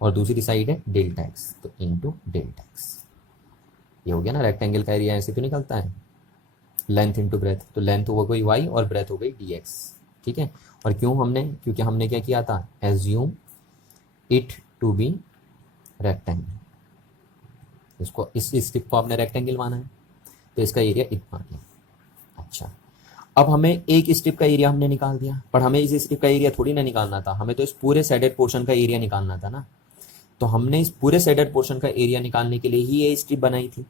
और दूसरी साइड है डेल्टा एक्स, तो इंटू डेल्टा एक्स। ये हो गया ना, रेक्टेंगल का एरिया ऐसे तो निकलता है, लेंथ इंटू ब्रेथ, तो लेंथ हो गई वाई और ब्रेथ हो गई डी एक्स। ठीक है, और क्योंकि हमने क्या किया था, assume it to be rectangle, इसको इस स्ट्रिप को आपने रेक्टेंगल माना है, तो इसका एरिया इतना गया। अच्छा, अब हमें एक स्ट्रिप का एरिया हमने निकाल दिया, पर हमें इस स्ट्रिप का एरिया थोड़ी ना निकालना था, हमें तो इस पूरे शेडेड पोर्शन का एरिया निकालना था ना। तो हमने इस पूरे शेडेड पोर्शन का एरिया निकालने के लिए ही ये स्ट्रिप बनाई थी।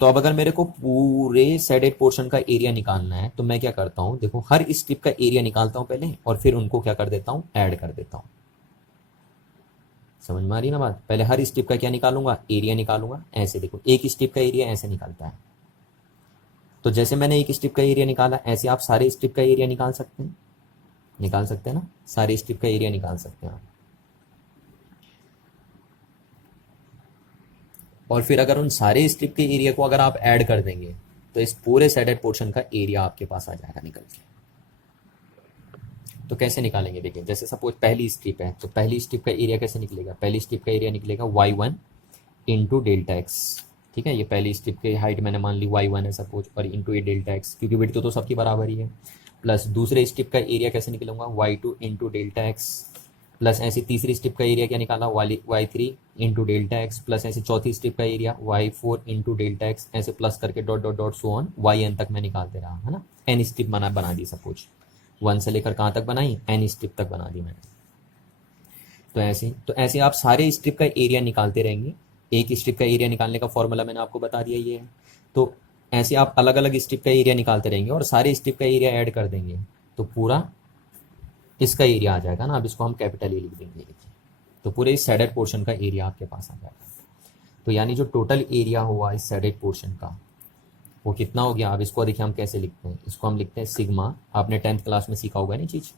तो अब अगर मेरे को पूरे शेडेड पोर्शन का एरिया निकालना है, तो मैं क्या करता हूँ, देखो हर स्ट्रिप का एरिया निकालता हूँ पहले, और फिर उनको क्या कर देता हूँ, ऐड कर देता हूँ। समझ में आ रही ना बात, पहले हर स्ट्रिप का क्या निकालूंगा, एरिया निकालूंगा। ऐसे देखो एक स्ट्रिप का एरिया ऐसे निकलता है, तो जैसे मैंने एक स्ट्रिप का एरिया निकाला, ऐसे आप सारे स्ट्रिप का एरिया निकाल सकते हैं, निकाल सकते हैं ना, सारे स्ट्रिप का एरिया निकाल सकते हैं आप। और फिर अगर उन सारे स्ट्रिप के एरिया को अगर आप ऐड कर देंगे, तो इस पूरे शेडेड पोर्शन का एरिया आपके पास आ जाएगा निकल के। तो कैसे निकालेंगे, देखिए जैसे सपोज पहली स्ट्रिप है, तो पहली स्ट्रिप का एरिया कैसे निकलेगा, पहली स्ट्रिप का एरिया निकलेगा y1 इंटू डेल्टा एक्स। ठीक है, ये पहली स्ट्रिप की हाइट मैंने मान ली y1 है सपोज, और इंटू ये डेल्टा एक्स, क्योंकि विड्थ तो सबकी बराबर ही है। प्लस दूसरे स्ट्रिप का एरिया कैसे निकलूंगा, y2 into delta x, plus ऐसी तीसरी स्ट्रिप का एरिया क्या निकाला, y3 into delta x, plus ऐसे चौथी स्ट्रिप का area y4 into delta x, ऐसे प्लस करके dot dot dot so on yn तक मैं निकालते रहा, है ना। एन स्ट्रिप बना दी सपोज, 1 से लेकर कहाँ तक बनाई, एन स्ट्रिप तक बना दी मैंने। तो ऐसे आप सारे स्ट्रिप का एरिया निकालते रहेंगे। एक स्ट्रिप का एरिया निकालने का फॉर्मूला मैंने आपको बता दिया ये है। तो ऐसे आप अलग अलग स्ट्रिप का एरिया निकालते रहेंगे और सारे स्ट्रिप का एरिया ऐड कर देंगे, तो पूरा इसका एरिया आ जाएगा ना। अब इसको हम कैपिटल ए लिख देंगे, तो पूरे इस शेडेड पोर्शन का एरिया आपके पास आ जाएगा। तो यानी जो टोटल एरिया हुआ इस शेडेड पोर्शन का, वो कितना हो गया। अब इसको देखिए हम कैसे लिखते हैं, इसको हम लिखते हैं सिग्मा, आपने 10th क्लास में सीखा होगा ना चीज़,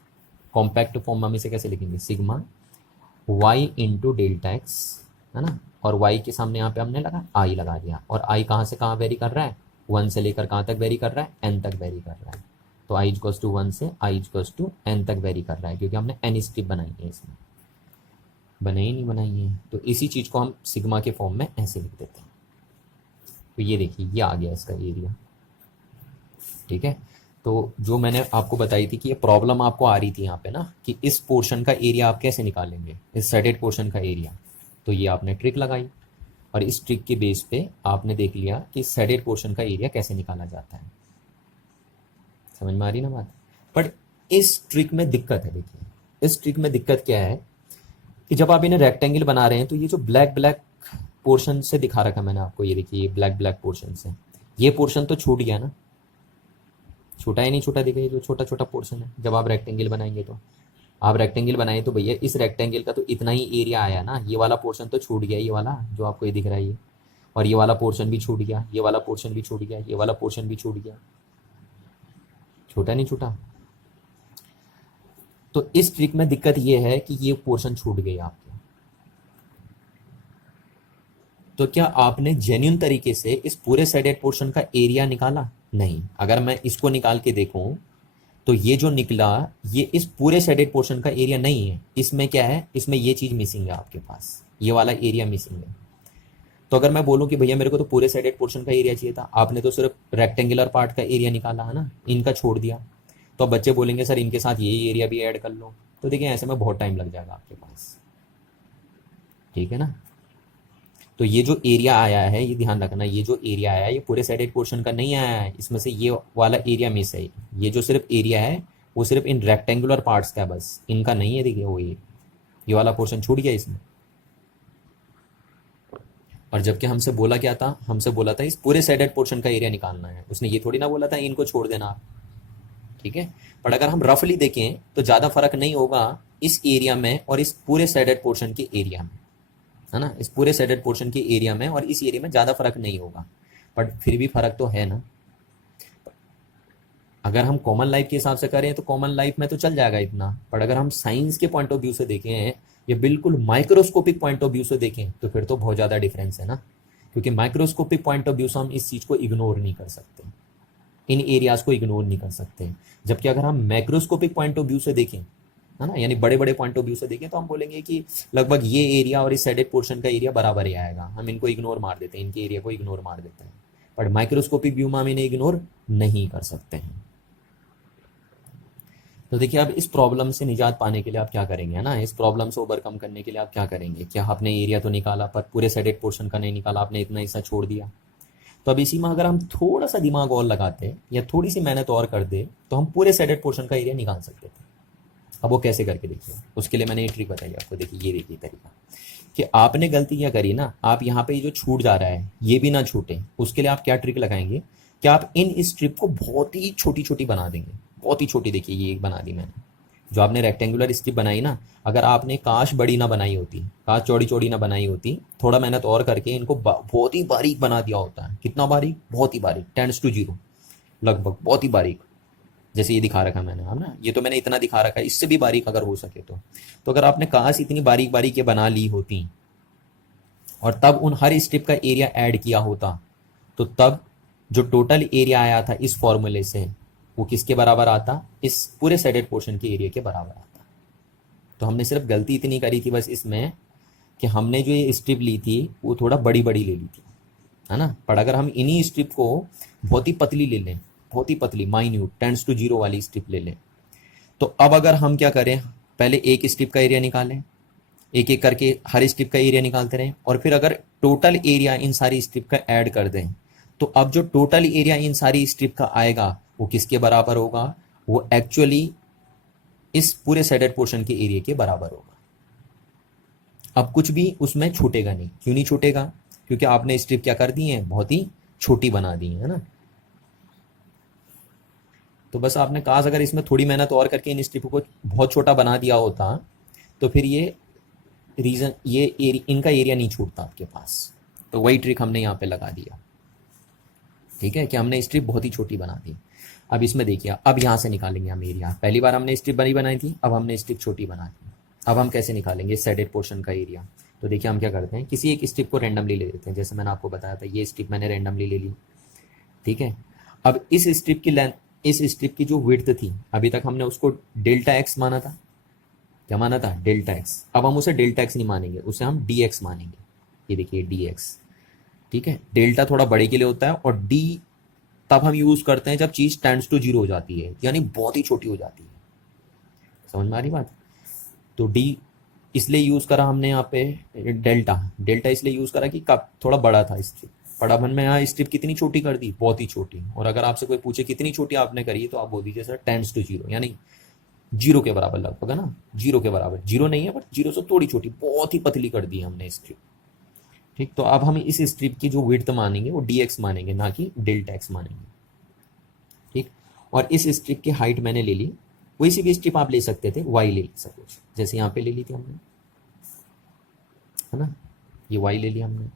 कॉम्पैक्ट फॉर्म में इसे कैसे लिखेंगे, sigma y into delta x, है ना, और y के सामने यहाँ पे हमने लगा i लगा दिया, और i कहाँ से कहाँ वेरी कर रहा है, 1 से लेकर कहाँ तक वेरी कर रहा है, n तक वेरी कर रहा है। तो i इक्वल्स टू 1 से i इक्वल्स टू n तक वेरी कर रहा है, क्योंकि हमने n स्ट्रिप बनाई है, इसमें बनाई नहीं बनाई है। तो इसी चीज़ को हम सिग्मा के फॉर्म में ऐसे लिख देते हैं। तो ये देखिए ये आ गया इसका एरिया। ठीक है, तो जो मैंने आपको बताई थी कि ये प्रॉब्लम आपको आ रही थी यहाँ पे ना, कि इस पोर्शन का एरिया आप कैसे निकालेंगे, इस शेडेड पोर्शन का एरिया। तो ये आपने ट्रिक लगाई, और इस ट्रिक के बेस पे आपने देख लिया कि शेडेड पोर्शन का एरिया कैसे निकाला जाता है। समझ में आ रही ना बात। बट इस ट्रिक में दिक्कत है, देखिए इस ट्रिक में दिक्कत क्या है कि जब आप इन्हें रेक्टेंगल बना रहे हैं, तो ये जो ब्लैक ब्लैक पोर्शन से दिखा रखा मैंने आपको, ये देखिए ये ब्लैक ब्लैक पोर्शन से, ये पोर्शन तो छूट गया ना, छोटा ही नहीं छूटा, देखिए जो छोटा छोटा पोर्शन है। जब आप रेक्टेंगल बनाएंगे, तो आप रेक्टेंगल बनाए तो भैया इस रेक्टेंगल का तो इतना ही एरिया आया ना, ये वाला पोर्शन तो छूट गया, ये वाला जो आपको ये दिख रहा है ये, और ये वाला पोर्शन भी छूट गया, ये वाला पोर्शन भी छूट गया, ये वाला पोर्शन भी छूट गया, छोटा नहीं छूटा। तो इस ट्रिक में दिक्कत ये है कि ये पोर्शन छूट गई आपके। तो क्या आपने जेन्युइन तरीके से इस पूरे शेडेड पोर्शन का एरिया निकाला? नहीं। अगर मैं इसको निकाल के देखूं, तो ये जो निकला ये इस पूरे शेडेड पोर्शन का एरिया नहीं है। इसमें क्या है, इसमें ये चीज मिसिंग है आपके पास, ये वाला एरिया मिसिंग है। तो अगर मैं बोलूं कि भैया मेरे को तो पूरे शेडेड पोर्शन का एरिया चाहिए था, आपने तो सिर्फ रेक्टेंगुलर पार्ट का एरिया निकाला है ना, इनका छोड़ दिया, तो अब बच्चे बोलेंगे सर इनके साथ ये एरिया भी ऐड कर लो। तो देखिए ऐसे में बहुत टाइम लग जाएगा आपके पास। ठीक है ना। तो ये जो एरिया आया है, ये ध्यान रखना, ये जो एरिया आया है ये पूरे शेडेड पोर्शन का नहीं आया है, इसमें से ये वाला एरिया मिस है। ये जो सिर्फ एरिया है वो सिर्फ इन रेक्टेंगुलर पार्ट्स का, बस इनका नहीं है। देखिए वो ये वाला पोर्शन छूट गया इसमें। और जबकि हमसे बोला क्या था, हमसे बोला था इस पूरे शेडेड पोर्शन का एरिया निकालना है, उसने ये थोड़ी ना बोला था इनको छोड़ देना। ठीक है। पर अगर हम रफली देखें तो ज़्यादा फर्क नहीं होगा इस एरिया में और इस पूरे शेडेड पोर्शन के एरिया में, है ना। इस पूरे शेडेड पोर्शन के एरिया में और इस एरिया में ज़्यादा फर्क नहीं होगा, बट फिर भी फर्क तो है ना। अगर हम कॉमन लाइफ के हिसाब से करें तो कॉमन लाइफ में तो चल जाएगा इतना, पर अगर हम साइंस के पॉइंट ऑफ व्यू से देखें या बिल्कुल माइक्रोस्कोपिक पॉइंट ऑफ व्यू से देखें तो फिर तो बहुत ज़्यादा डिफरेंस है ना। क्योंकि माइक्रोस्कोपिक पॉइंट ऑफ व्यू से हम इस चीज़ को इग्नोर नहीं कर सकते, इन एरियाज को इग्नोर नहीं कर सकते। जबकि अगर हम मैक्रोस्कोपिक पॉइंट ऑफ व्यू से देखें, है ना, यानी बड़े बड़े पॉइंट ऑफ व्यू से देखें, तो हम बोलेंगे कि लगभग ये एरिया और इस शेडेड पोर्शन का एरिया बराबर ही आएगा, हम इनको इग्नोर मार देते हैं, इनके एरिया को इग्नोर मार देते हैं। बट माइक्रोस्कोपिक व्यू में हम इन्हें इग्नोर नहीं कर सकते हैं। तो देखिए, अब इस प्रॉब्लम से निजात पाने के लिए आप क्या करेंगे, है ना, इस प्रॉब्लम से ओवरकम करने के लिए आप क्या करेंगे। क्या आपने एरिया तो निकाला पर पूरे शेडेड पोर्शन का नहीं निकाला, आपने इतना हिस्सा छोड़ दिया। तो अब इसी में अगर हम थोड़ा सा दिमाग और लगाते या थोड़ी सी मेहनत और कर दे तो हम पूरे शेडेड पोर्शन का एरिया निकाल सकते थे। अब वो कैसे करके देखिए, उसके लिए मैंने ये ट्रिक बताई आपको। देखिए, ये देखिए तरीका कि आपने गलती क्या करी ना, आप यहाँ पे जो छूट जा रहा है ये भी ना छूटे, उसके लिए आप क्या ट्रिक लगाएंगे कि आप इन स्ट्रिप को बहुत ही छोटी छोटी बना देंगे, बहुत ही छोटी। देखिए, ये एक बना दी मैंने, जो आपने रेक्टेंगुलर स्ट्रिप बनाई ना, अगर आपने काश बड़ी ना बनाई होती, काश चौड़ी चौड़ी ना बनाई होती, थोड़ा मेहनत और करके इनको बहुत ही बारीक बना दिया होता है। कितना बारीक, बहुत ही बारीक, 10:0 लगभग, बहुत ही बारीक, जैसे ये दिखा रखा मैंने, है ना। ये तो मैंने इतना दिखा रखा है, इससे भी बारीक अगर हो सके तो अगर आपने काश इतनी बारीक बारीक ये बना ली होती और तब उन हर स्ट्रिप का एरिया ऐड किया होता, तो तब जो टोटल एरिया आया था इस फॉर्मूले से वो किसके बराबर आता, इस पूरे शेडेड पोर्शन के एरिया के बराबर आता। तो हमने सिर्फ गलती इतनी करी थी बस इसमें कि हमने जो ये स्ट्रिप ली थी वो थोड़ा बड़ी बड़ी ले ली थी, है ना। पर अगर हम इन्हीं स्ट्रिप को बहुत ही पतली ले लें, बहुत ही पतली, माइन्यूट 10:0 वाली स्ट्रिप ले लें, तो अब अगर हम क्या करें, पहले एक स्ट्रिप का एरिया निकालें, एक एक करके हर स्ट्रिप का एरिया निकालते रहें, और फिर अगर टोटल एरिया इन सारी स्ट्रिप का ऐड कर दें, तो अब जो टोटल एरिया इन सारी स्ट्रिप का आएगा वो किसके बराबर होगा, वो एक्चुअली इस पूरे शेडेड पोर्शन के एरिया के बराबर होगा। अब कुछ भी उसमें छूटेगा नहीं। क्यों नहीं छूटेगा, क्योंकि आपने स्ट्रिप क्या कर दी है, बहुत ही छोटी बना दी है ना। तो बस आपने काश अगर इसमें थोड़ी मेहनत और करके इन स्ट्रिप को बहुत छोटा बना दिया होता तो फिर ये रीजन, ये इनका एरिया नहीं छूटता आपके पास। तो वही ट्रिक हमने यहाँ पे लगा दिया, ठीक है, कि हमने स्ट्रिप बहुत ही छोटी बना दी। अब इसमें देखिए, अब यहाँ से निकालेंगे हम एरिया। पहली बार हमने स्ट्रिप बड़ी बनाई थी, अब हमने स्ट्रिप छोटी बना दी। अब हम कैसे निकालेंगे शेडेड पोर्शन का एरिया। तो देखिए, हम क्या करते हैं, किसी एक स्ट्रिप को रैंडमली ले लेते हैं। जैसे मैंने आपको बताया था, ये स्ट्रिप मैंने रैंडमली ले ली, ठीक है। अब इस स्ट्रिप की लेंथ, इस स्ट्रिप की जो विड्थ थी, अभी तक हमने उसको डेल्टा एक्स माना था। क्या माना था, डेल्टा एक्स। अब हम उसे डेल्टा एक्स नहीं मानेंगे, उसे हम डी एक्स मानेंगे। ये देखिए, डी एक्स, ठीक है। डेल्टा थोड़ा बड़े के लिए होता है और डी तब हम यूज करते हैं जब चीज टेंड्स टू 0 हो जाती है, यानी बहुत ही छोटी हो जाती है। समझ में आ रही बात। तो डी इसलिए यूज करा हमने यहाँ पे, डेल्टा डेल्टा इसलिए यूज करा कि कब थोड़ा बड़ा था स्ट्रिप, बड़ा भन में यहाँ स्ट्रिप कितनी छोटी कर दी, बहुत ही छोटी। और अगर आपसे कोई पूछे कितनी छोटी आपने करी तो आप बोल दीजिए सर 10:0, यानी 0 के बराबर लगभग, है ना। 0 के बराबर, 0 नहीं है बट 0 से थोड़ी छोटी, बहुत ही पतली कर दी हमने स्ट्रिप, ठीक। तो अब हम इस स्ट्रिप की जो विड्थ मानेंगे वो डी एक्स मानेंगे, ना कि डेल्टा एक्स मानेंगे, ठीक। और इस स्ट्रिप की हाइट मैंने ले ली, कोई सी भी स्ट्रिप आप ले सकते थे, वाई ले ली सपोज, जैसे यहाँ पे ले ली थी हमने, है ना, ये वाई ले लिया हमने।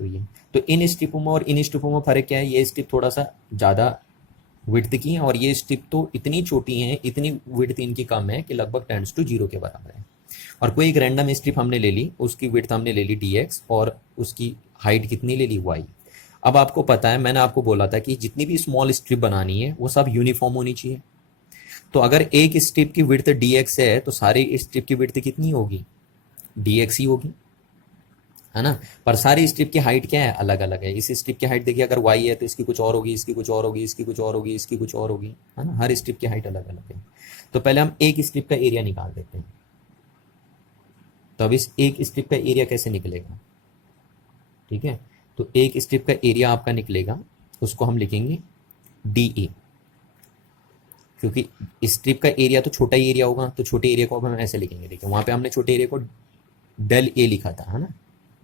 तो ये, तो इन स्ट्रिपों में और इन स्ट्रिपों में फर्क क्या है, ये स्ट्रिप थोड़ा सा ज़्यादा विड्थ की है और ये स्ट्रिप तो इतनी छोटी है, इतनी विड्थ इनकी कम है कि लगभग 10:0 के बराबर है। और कोई एक रैंडम स्ट्रिप हमने ले ली, उसकी विड्थ हमने ले ली dx और उसकी हाइट कितनी ले ली, y। अब आपको पता है, मैंने आपको बोला था कि जितनी भी स्मॉल स्ट्रिप बनानी है वो सब यूनिफॉर्म होनी चाहिए। तो अगर एक स्ट्रिप की विड्थ dx है तो सारी स्ट्रिप की विड्थ कितनी होगी, dx ही होगी, है ना। पर सारी स्ट्रिप की हाइट क्या है, अलग अलग है। इस स्ट्रिप की हाइट देखिए, अगर y है तो इसकी कुछ और होगी, इसकी कुछ और होगी, इसकी कुछ और होगी, इसकी कुछ और होगी, है ना। हर स्ट्रिप की हाइट अलग अलग है। तो पहले हम एक स्ट्रिप का एरिया निकाल देते हैं। तो अब इस एक स्ट्रिप का एरिया कैसे निकलेगा, ठीक है। तो एक स्ट्रिप का एरिया आपका निकलेगा, उसको हम लिखेंगे डी ए, क्योंकि स्ट्रिप का एरिया तो छोटा ही एरिया होगा, तो छोटे एरिया को अब हम ऐसे लिखेंगे। देखिए, वहां पे हमने छोटे एरिया को डेल ए लिखा था, है ना,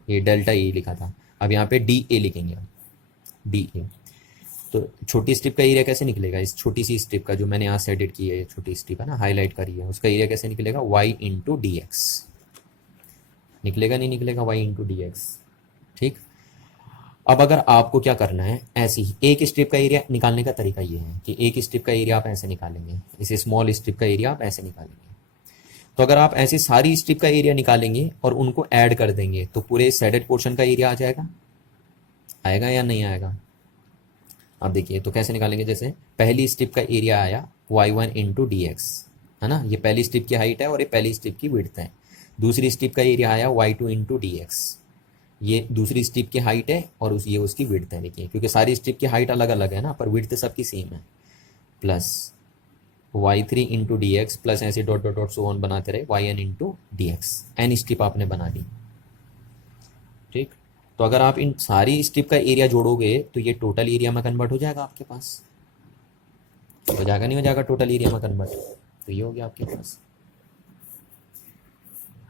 ये डेल्टा ए लिखा था। अब यहाँ पे डी ए लिखेंगे, डी ए। तो छोटी स्ट्रिप का एरिया कैसे निकलेगा, इस छोटी सी स्ट्रिप का जो मैंने यहाँ से एडिट की है, छोटी स्ट्रिप है ना, हाईलाइट करी है, उसका एरिया कैसे निकलेगा, y इंटू डी एक्स निकलेगा, नहीं निकलेगा, y इंटू डी एक्स। ठीक। अब अगर आपको क्या करना है, ऐसी ही एक स्ट्रिप का एरिया निकालने का तरीका ये है कि एक स्ट्रिप का एरिया आप ऐसे निकालेंगे, इस स्मॉल स्ट्रिप का एरिया आप ऐसे निकालेंगे। तो अगर आप ऐसे सारी स्ट्रिप का एरिया निकालेंगे और उनको ऐड कर देंगे तो पूरे शेडेड पोर्शन का एरिया आ जाएगा, आएगा या नहीं आएगा। आप देखिए तो कैसे निकालेंगे, जैसे पहली स्ट्रिप का एरिया आया y1 इंटू डी एक्स, है ना, ये पहली स्ट्रिप की हाइट है और ये पहली स्ट्रिप की विड्थ है। दूसरी स्ट्रिप का एरिया आया y2 इंटू डी एक्स, ये दूसरी स्ट्रिप की हाइट है और ये उसकी विड्थ है। देखिए क्योंकि सारी स्ट्रिप की हाइट अलग अलग है ना, पर विड्थ सबकी सेम है। Plus y3 into d x plus ऐसे dot dot dot so on बनाते रहे yn into d x, n strip आपने बना दी। ठीक। तो अगर आप इन सारी स्ट्रिप का एरिया जोड़ोगे तो ये टोटल एरिया में कन्वर्ट हो जाएगा आपके पास, हो जाएगा नहीं हो जाएगा टोटल एरिया में कन्वर्ट, तो ये हो गया आपके पास।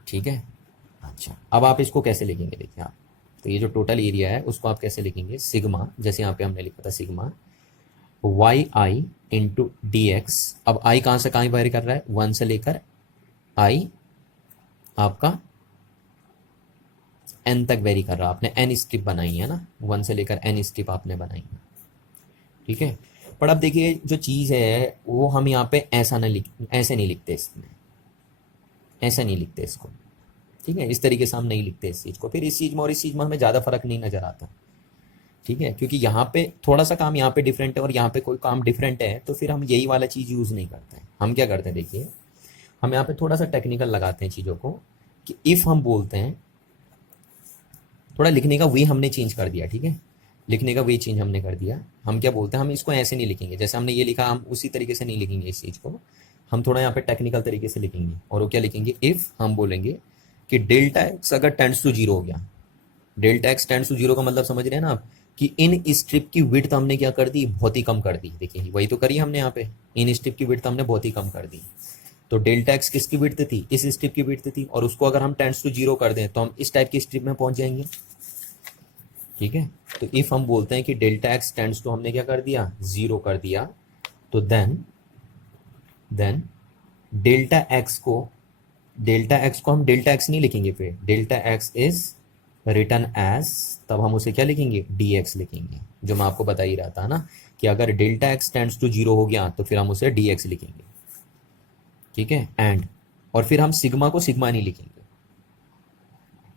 ठीक है। अच्छा अब आप इसको कैसे लिखेंगे, देखिए आप, तो ये जो टोटल एरिया है उसको आप कैसे लिखेंगे, सिग्मा, जैसे यहाँ पे हमने लिखा था सिग्मा वाई आई इंटू डी एक्स। अब आई कहाँ से कहाँ वेरी कर रहा है, 1 से लेकर आई आपका n तक वेरी कर रहा है। आपने n स्ट्रिप बनाई है ना, 1 से लेकर n स्ट्रिप आपने बनाई है। ठीक है। पर अब देखिए जो चीज़ है वो हम यहाँ पे ऐसा ऐसे नहीं लिखते, इसमें ऐसा नहीं लिखते इसको। ठीक है, इस तरीके से हम नहीं लिखते इस चीज़ को, फिर इस चीज़ में और इस चीज़ में हमें ज़्यादा फर्क नहीं नज़र आता। ठीक है, क्योंकि यहाँ पे थोड़ा सा काम यहाँ पे डिफरेंट है और यहाँ पे कोई काम डिफरेंट है, तो फिर हम यही वाला चीज़ यूज़ नहीं करते हैं। हम क्या करते हैं, देखिए हम यहाँ पे थोड़ा सा टेक्निकल लगाते हैं चीज़ों को, कि इफ़ हम बोलते हैं, थोड़ा लिखने का वे हमने चेंज कर दिया। ठीक है, लिखने का वे चेंज हमने कर दिया। हम क्या बोलते हैं, हम इसको ऐसे नहीं लिखेंगे जैसे हमने ये लिखा, हम उसी तरीके से नहीं लिखेंगे इस चीज़ को, हम थोड़ा यहाँ पे टेक्निकल तरीके से लिखेंगे। और वो क्या लिखेंगे, इफ़ हम बोलेंगे कि डेल्टा एक्स अगर टेंड्स टू जीरो हो गया, delta x tends to zero का मतलब समझ रहे हैं ना आप, कि इन स्ट्रिप की विड्थ हमने क्या कर दी, बहुत ही कम कर दी। देखिए वही तो करी हमने यहाँ पे, इन स्ट्रिप की विड्थ हमने बहुत ही कम कर दी। तो डेल्टा एक्स किसकी विड्थ थी, इस स्ट्रिप की विड्थ थी, और उसको अगर हम टेंड्स टू जीरो कर दें तो हम इस टाइप की स्ट्रिप में पहुंच जाएंगे। ठीक है, तो इफ हम बोलते हैं कि डेल्टा एक्स टेंड्स टू हमने क्या कर दिया, जीरो कर दिया, तो देन डेल्टा एक्स को हम डेल्टा एक्स नहीं लिखेंगे, फिर delta x is written as, तब हम उसे क्या लिखेंगे, डी एक्स लिखेंगे। जो मैं आपको बता ही रहा था ना कि अगर delta x tends to zero हो गया तो फिर हम उसे डी एक्स लिखेंगे। ठीक है, एंड और फिर हम सिग्मा को सिग्मा नहीं लिखेंगे।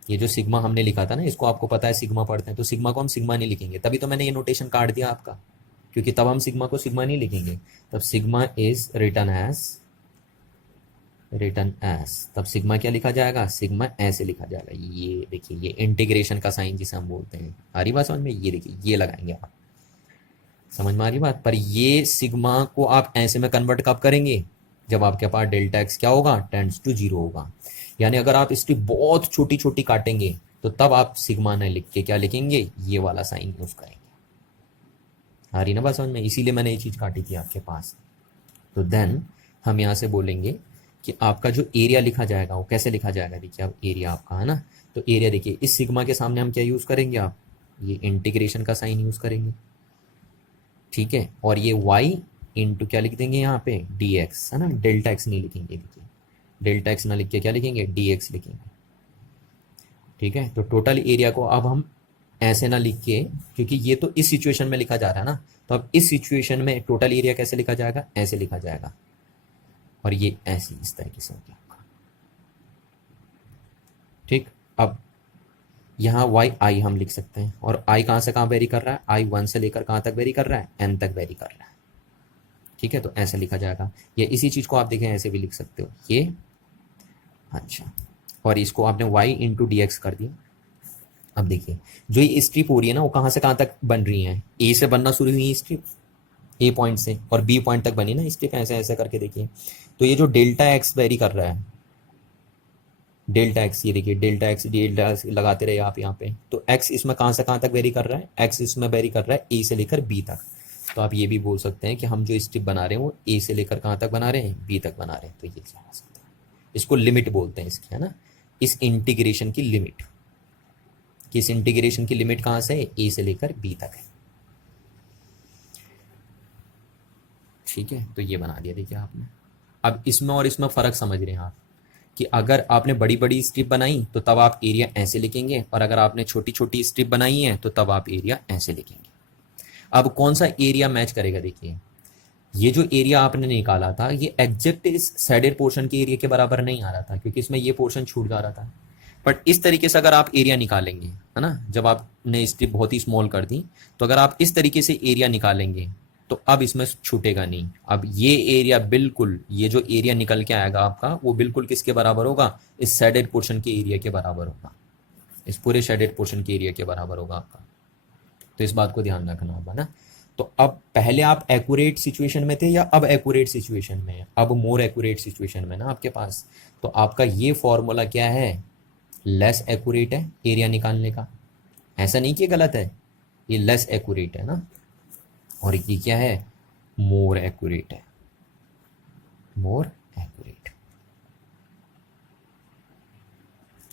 ये जो सिग्मा हमने लिखा था ना, इसको आपको पता है सिग्मा पढ़ते हैं, तो सिग्मा को हम सिग्मा नहीं लिखेंगे। तभी तो मैंने ये नोटेशन काट दिया आपका, क्योंकि तब हम सिग्मा को सिग्मा नहीं लिखेंगे। तब सिग्मा इज रिटर्न एज, तब सिग्मा क्या लिखा जाएगा, सिग्मा ऐसे लिखा जाएगा। ये देखिए, ये इंटीग्रेशन का साइन जिसे हम बोलते हैं, आ रही बात समझ में, ये देखिए ये लगाएंगे आप, समझ में आ रही बात। पर ये सिग्मा को आप ऐसे में कन्वर्ट कब करेंगे, जब आपके पास डेल्टा एक्स क्या होगा, टेंड्स टू जीरो होगा। यानी अगर आप इसकी बहुत छोटी छोटी काटेंगे तो तब आप सिग्मा न लिख के क्या लिखेंगे, ये वाला साइन यूज करेंगे। आ रही ना बात समझ में, इसीलिए मैंने ये चीज़ काटी थी आपके पास। तो देन हम यहाँ से बोलेंगे कि आपका जो एरिया लिखा जाएगा वो कैसे लिखा जाएगा, देखिए अब एरिया आपका है ना, तो एरिया देखिए इस सिग्मा के सामने हम क्या यूज़ करेंगे, आप ये इंटीग्रेशन का साइन यूज़ करेंगे। ठीक है, और ये y इंटू क्या लिख देंगे यहाँ पे, डी एक्स, है ना, डेल्टा एक्स नहीं लिखेंगे। देखिए डेल्टा एक्स ना लिख के क्या लिखेंगे, डी एक्स लिखेंगे। ठीक है, तो टोटल एरिया को अब हम ऐसे ना लिख के, क्योंकि ये तो इस सिचुएशन में लिखा जा रहा है ना, तो अब इस सिचुएशन में टोटल एरिया कैसे लिखा जाएगा, ऐसे लिखा जाएगा, और ये ऐसे इस तरीके से हो गया आपका। ठीक, अब यहाँ वाई आई हम लिख सकते हैं, और आई कहाँ से कहाँ वेरी कर रहा है, आई 1 से लेकर कहाँ तक वेरी कर रहा है, n तक वेरी कर रहा है। ठीक है, तो ऐसे लिखा जाएगा। या इसी चीज़ को आप देखें ऐसे भी लिख सकते हो, ये अच्छा, और इसको आपने y इंटू डी एक्स कर दिया। अब देखिए जो ये स्ट्रिप हो रही है ना, वो कहाँ से कहाँ तक बन रही है, ए से बनना शुरू हुई स्ट्रिप, ए पॉइंट से, और बी पॉइंट तक बनी ना स्ट्रिप, ऐसे ऐसे करके देखिए। तो ये जो डेल्टा एक्स वेरी कर रहा है, डेल्टा एक्स, ये देखिए डेल्टा एक्स लगाते रहे आप यहाँ पे, तो एक्स इसमें कहाँ से कहाँ तक वेरी कर रहा है, एक्स इसमें वेरी कर रहा है ए से लेकर बी तक। तो आप ये भी बोल सकते हैं कि हम जो स्ट्रिप बना रहे हैं वो ए से लेकर कहाँ तक बना रहे हैं, बी तक बना रहे हैं। तो ये क्या हो सकता है, इसको लिमिट बोलते हैं इसकी, है ना, इस इंटीग्रेशन की लिमिट, कि इस इंटीग्रेशन की लिमिट कहाँ से है, ए से लेकर बी तक है। ठीक है, तो ये बना दिया देखिए आपने। अब इसमें और इसमें फ़र्क समझ रहे हैं आप कि अगर आपने बड़ी बड़ी स्ट्रिप बनाई तो तब आप एरिया ऐसे लिखेंगे, और अगर आपने छोटी छोटी स्ट्रिप बनाई है तो तब आप एरिया ऐसे लिखेंगे। अब कौन सा एरिया मैच करेगा, देखिए ये जो एरिया आपने निकाला था ये एग्जैक्ट इस साइडेड पोर्शन के एरिया के बराबर नहीं आ रहा था, क्योंकि इसमें ये पोर्शन छूट जा रहा था। बट इस तरीके से अगर आप एरिया निकालेंगे, है ना, जब आपने स्ट्रिप बहुत ही स्मॉल कर दी, तो अगर आप इस तरीके से एरिया निकालेंगे तो अब इसमें छूटेगा नहीं। अब ये एरिया बिल्कुल, ये जो एरिया निकल के आएगा आपका, वो बिल्कुल किसके बराबर होगा, इस शेडेड पोर्शन के एरिया के बराबर होगा, इस पूरे शेडेड पोर्शन के एरिया के बराबर होगा आपका। तो इस बात को ध्यान रखना होगा ना। तो अब पहले आप एक्यूरेट सिचुएशन में थे या अब एक्यूरेट सिचुएशन में है? अब मोर एक्यूरेट सिचुएशन में ना आपके पास। तो आपका ये फॉर्मूला क्या है, लेस एक्यूरेट है एरिया निकालने का। ऐसा नहीं कि गलत है, ये लेस एक्यूरेट है ना, और ये क्या है, मोर एक्यूरेट है, मोर एक्यूरेट।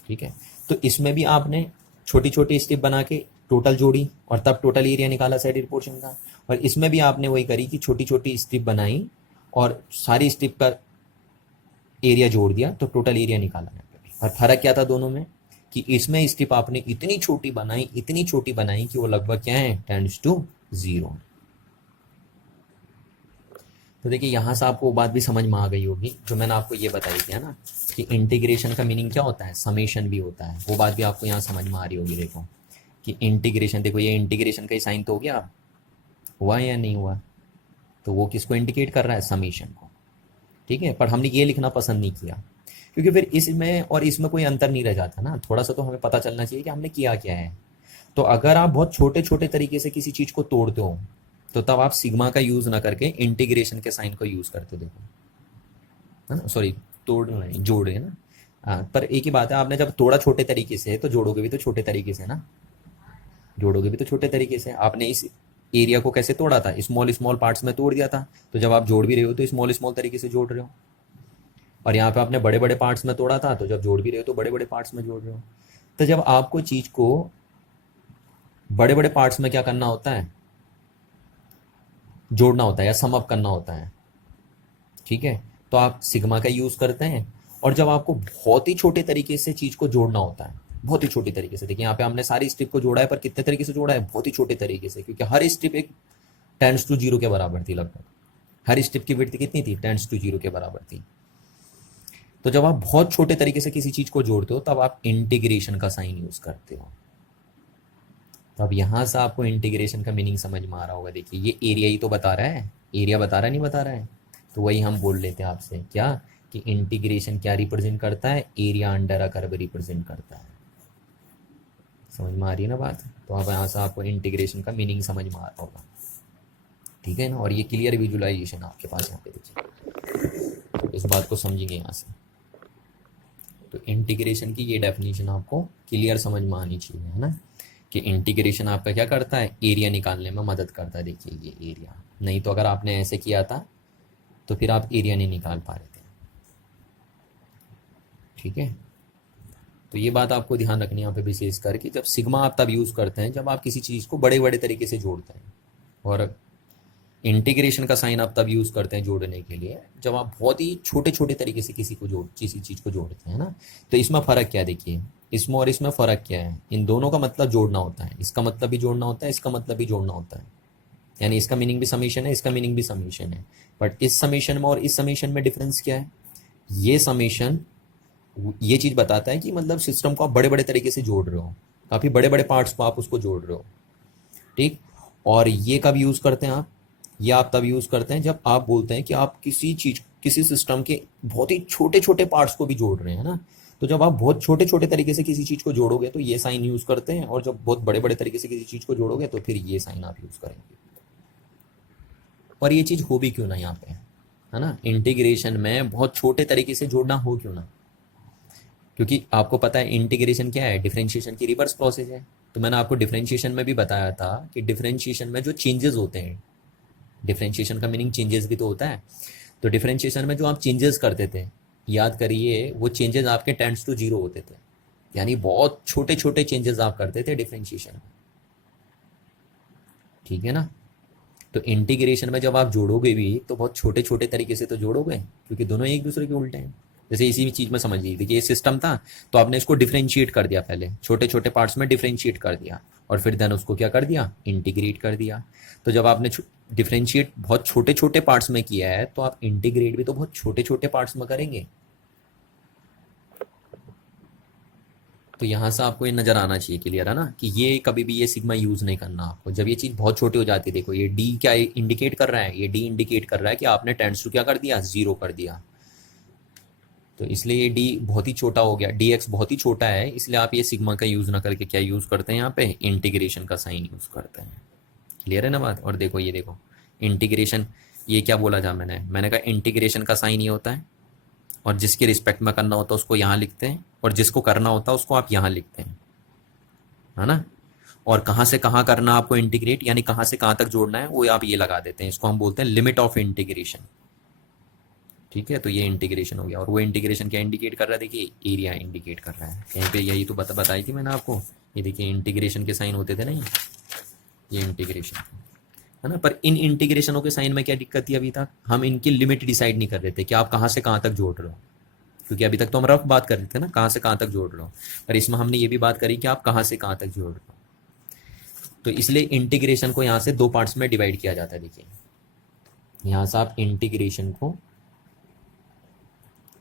ठीक है, तो इसमें भी आपने छोटी छोटी स्टेप बना के टोटल जोड़ी और तब टोटल एरिया निकाला साइडेड पोर्शन का, और इसमें भी आपने वही करी कि छोटी छोटी स्ट्रिप बनाई और सारी स्ट्रिप का एरिया जोड़ दिया तो टोटल एरिया निकाला। और फर्क क्या था दोनों में, कि इसमें स्ट्रिप आपने इतनी छोटी बनाई, इतनी छोटी बनाई कि वो लगभग क्या है, टेंड्स टू 0। तो देखिए यहाँ से आपको वो बात भी समझ में आ गई होगी जो मैंने आपको ये बताई थी, है ना, कि इंटीग्रेशन का मीनिंग क्या होता है, समेशन भी होता है। वो बात भी आपको यहाँ समझ में आ रही होगी। देखो कि इंटीग्रेशन, देखो ये इंटीग्रेशन का ही साइन तो हो गया, हुआ या नहीं हुआ, तो वो किसको इंडिकेट कर रहा है, समेशन को। ठीक है, पर हमने ये लिखना पसंद नहीं किया, क्योंकि फिर इसमें और इसमें कोई अंतर नहीं रह जाता ना। थोड़ा सा तो हमें पता चलना चाहिए कि हमने किया क्या है। तो अगर आप बहुत छोटे छोटे तरीके से किसी चीज़ को तोड़ते हो तो तब आप सिग्मा का यूज़ ना करके इंटीग्रेशन के साइन को यूज़ करते हो। देखो, है ना, सॉरी तोड़ नहीं, जोड़ है ना। हाँ, पर एक ही बात है, आपने जब तोड़ा छोटे तरीके से तो जोड़ोगे भी तो छोटे तरीके से ना, जोड़ोगे भी तो छोटे तरीके से। आपने इस एरिया को कैसे तोड़ा था, स्मॉल स्मॉल पार्ट्स में तोड़ दिया था, तो जब आप जोड़ भी रहे हो तो स्मॉल स्मॉल तरीके से जोड़ रहे हो। और यहाँ पे आपने बड़े बड़े पार्ट्स में तोड़ा था, तो जब जोड़ भी रहे हो तो बड़े बड़े पार्ट्स में जोड़ रहे हो। तो जब आपको चीज़ को बड़े बड़े पार्ट्स में क्या करना होता है, जोड़ना होता है या सम अप करना होता है। ठीक है, तो आप सिग्मा का यूज़ करते हैं। और जब आपको बहुत ही छोटे तरीके से चीज़ को जोड़ना होता है, बहुत ही छोटी तरीके से, देखिए यहाँ पे हमने सारी स्ट्रिप को जोड़ा है, पर कितने तरीके से जोड़ा है, बहुत ही छोटे तरीके से, क्योंकि हर स्ट्रिप एक टेंस टू 0 के बराबर थी लगभग। हर स्ट्रिप की विड्थ कितनी थी, टेंस टू 0 के बराबर थी। तो जब आप बहुत छोटे तरीके से किसी चीज़ को जोड़ते हो तब आप इंटीग्रेशन का साइन यूज़ करते हो। तो अब यहाँ से आपको इंटीग्रेशन का मीनिंग समझ में आ रहा होगा। देखिए ये एरिया ही तो बता रहा है, एरिया बता रहा है, नहीं बता रहा है, तो वही हम बोल लेते हैं आपसे क्या, कि इंटीग्रेशन क्या रिप्रेजेंट करता है, area under a curve represent करता है। समझ में आ रही है ना बात। तो अब यहाँ से आपको इंटीग्रेशन का मीनिंग समझ में आ रहा होगा। ठीक है ना, और ये क्लियर विजुअलाइजेशन आपके पास यहाँ पे देखिए, इस बात को समझेंगे यहाँ से। तो इंटीग्रेशन की ये डेफिनेशन आपको क्लियर समझ में आनी चाहिए, है ना, कि इंटीग्रेशन आपका क्या करता है, एरिया निकालने में मदद करता है। देखिए ये एरिया, नहीं तो अगर आपने ऐसे किया था तो फिर आप एरिया नहीं निकाल पा रहे थे। ठीक है, तो ये बात आपको ध्यान रखनी है यहाँ पे विशेष करके। जब सिग्मा आप तब यूज़ करते हैं जब आप किसी चीज़ को बड़े बड़े तरीके से जोड़ते हैं, और इंटीग्रेशन का साइन आप तब यूज़ करते हैं जोड़ने के लिए जब आप बहुत ही छोटे छोटे तरीके से किसी चीज़ को जोड़ते हैं ना। तो इसमें फ़र्क क्या है, देखिए इसमें और इसमें फ़र्क क्या है, इन दोनों का मतलब जोड़ना होता है, इसका मतलब भी जोड़ना होता है, इसका मतलब भी जोड़ना होता है। यानी इसका मीनिंग भी समीशन है, इसका मीनिंग भी समीशन है। बट इस समीशन में और इस समीशन में डिफरेंस क्या है, ये समीशन ये चीज़ बताता है कि मतलब सिस्टम को आप बड़े बड़े तरीके से जोड़ रहे हो, काफ़ी बड़े बड़े पार्ट्स को आप उसको जोड़ रहे हो। ठीक, और ये कब यूज़ करते हैं आप, ये आप तब यूज़ करते हैं जब आप बोलते हैं कि आप किसी सिस्टम के बहुत ही छोटे छोटे पार्ट्स को भी जोड़ रहे हैं ना। तो जब आप बहुत छोटे छोटे तरीके से किसी चीज़ को जोड़ोगे तो ये साइन यूज़ करते हैं, और जब बहुत बड़े बड़े तरीके से किसी चीज़ को जोड़ोगे तो फिर ये साइन आप यूज़ करेंगे। और ये चीज़ हो भी क्यों ना यहाँ पे, है ना, इंटीग्रेशन में बहुत छोटे तरीके से जोड़ना हो क्यों ना, क्योंकि आपको पता है इंटीग्रेशन क्या है, डिफरेंशिएशन की रिवर्स प्रोसेस है। तो मैंने आपको डिफरेंशिएशन में भी बताया था कि डिफरेंशिएशन में जो चेंजेस होते हैं, डिफरेंशिएशन का मीनिंग चेंजेस भी तो होता है। तो डिफरेंशिएशन में जो आप चेंजेस करते थे, याद करिए, वो चेंजेस आपके टेंड्स टू 0 होते थे, यानी बहुत छोटे छोटे चेंजेस आप करते थे डिफरेंशिएशन में। ठीक है ना, तो इंटीग्रेशन में जब आप जोड़ोगे भी तो बहुत छोटे छोटे तरीके से तो जोड़ोगे, क्योंकि दोनों एक दूसरे के उल्टे हैं। जैसे इसी भी चीज में समझ लीजिए, देखिए ये सिस्टम था, तो आपने इसको डिफरेंशिएट कर दिया, पहले छोटे छोटे पार्ट्स में डिफरेंशिएट कर दिया, और फिर देन उसको क्या कर दिया, इंटीग्रेट कर दिया। तो जब आपने डिफरेंशिएट बहुत छोटे छोटे पार्ट्स में किया है, तो आप इंटीग्रेट भी तो बहुत छोटे छोटे पार्ट्स में करेंगे। तो यहाँ से आपको ये नजर आना चाहिए, क्लियर है ना, कि ये कभी भी ये सिग्मा यूज नहीं करना आपको जब ये चीज बहुत छोटी हो जाती है। देखो ये डी क्या इंडिकेट कर रहा है, ये डी इंडिकेट कर रहा है कि आपने टेंड्स टू क्या कर दिया, 0 कर दिया। तो इसलिए ये डी बहुत ही छोटा हो गया, डी एक्स बहुत ही छोटा है, इसलिए आप ये सिग्मा का यूज ना करके क्या यूज करते हैं, यहाँ पे इंटीग्रेशन का साइन यूज करते हैं। क्लियर है ना बात। और देखो ये देखो इंटीग्रेशन, ये क्या बोला जा मैंने कहा इंटीग्रेशन का साइन ये होता है, और जिसके रिस्पेक्ट में करना होता है उसको यहाँ लिखते हैं, और जिसको करना होता है उसको आप यहाँ लिखते हैं, है ना। और कहाँ से कहाँ करना आपको इंटीग्रेट, यानी कहाँ से कहाँ तक जोड़ना है, वो आप ये लगा देते हैं, इसको हम बोलते हैं लिमिट ऑफ इंटीग्रेशन। ठीक है, तो ये इंटीग्रेशन हो गया। और वो इंटीग्रेशन क्या इंडिकेट कर रहा है, देखिए एरिया इंडिकेट कर रहा है। कहीं पे यही तो बताई थी मैंने आपको, ये देखिए इंटीग्रेशन के साइन होते थे ना, ये इंटीग्रेशन है ना। पर इन इंटीग्रेशनों के साइन में क्या दिक्कत थी, अभी तक हम इनकी लिमिट डिसाइड नहीं कर रहे थे कि आप कहाँ से कहाँ तक जोड़ रहे हो, क्योंकि अभी तक तो हम रफ बात कर रहे थे ना कहाँ से कहाँ तक जोड़ रहे हो, पर इसमें हमने ये भी बात करी कि आप कहाँ से कहाँ तक जोड़ रहे हो। तो इसलिए इंटीग्रेशन को यहाँ से दो पार्ट्स में डिवाइड किया जाता है। देखिए यहाँ से आप इंटीग्रेशन को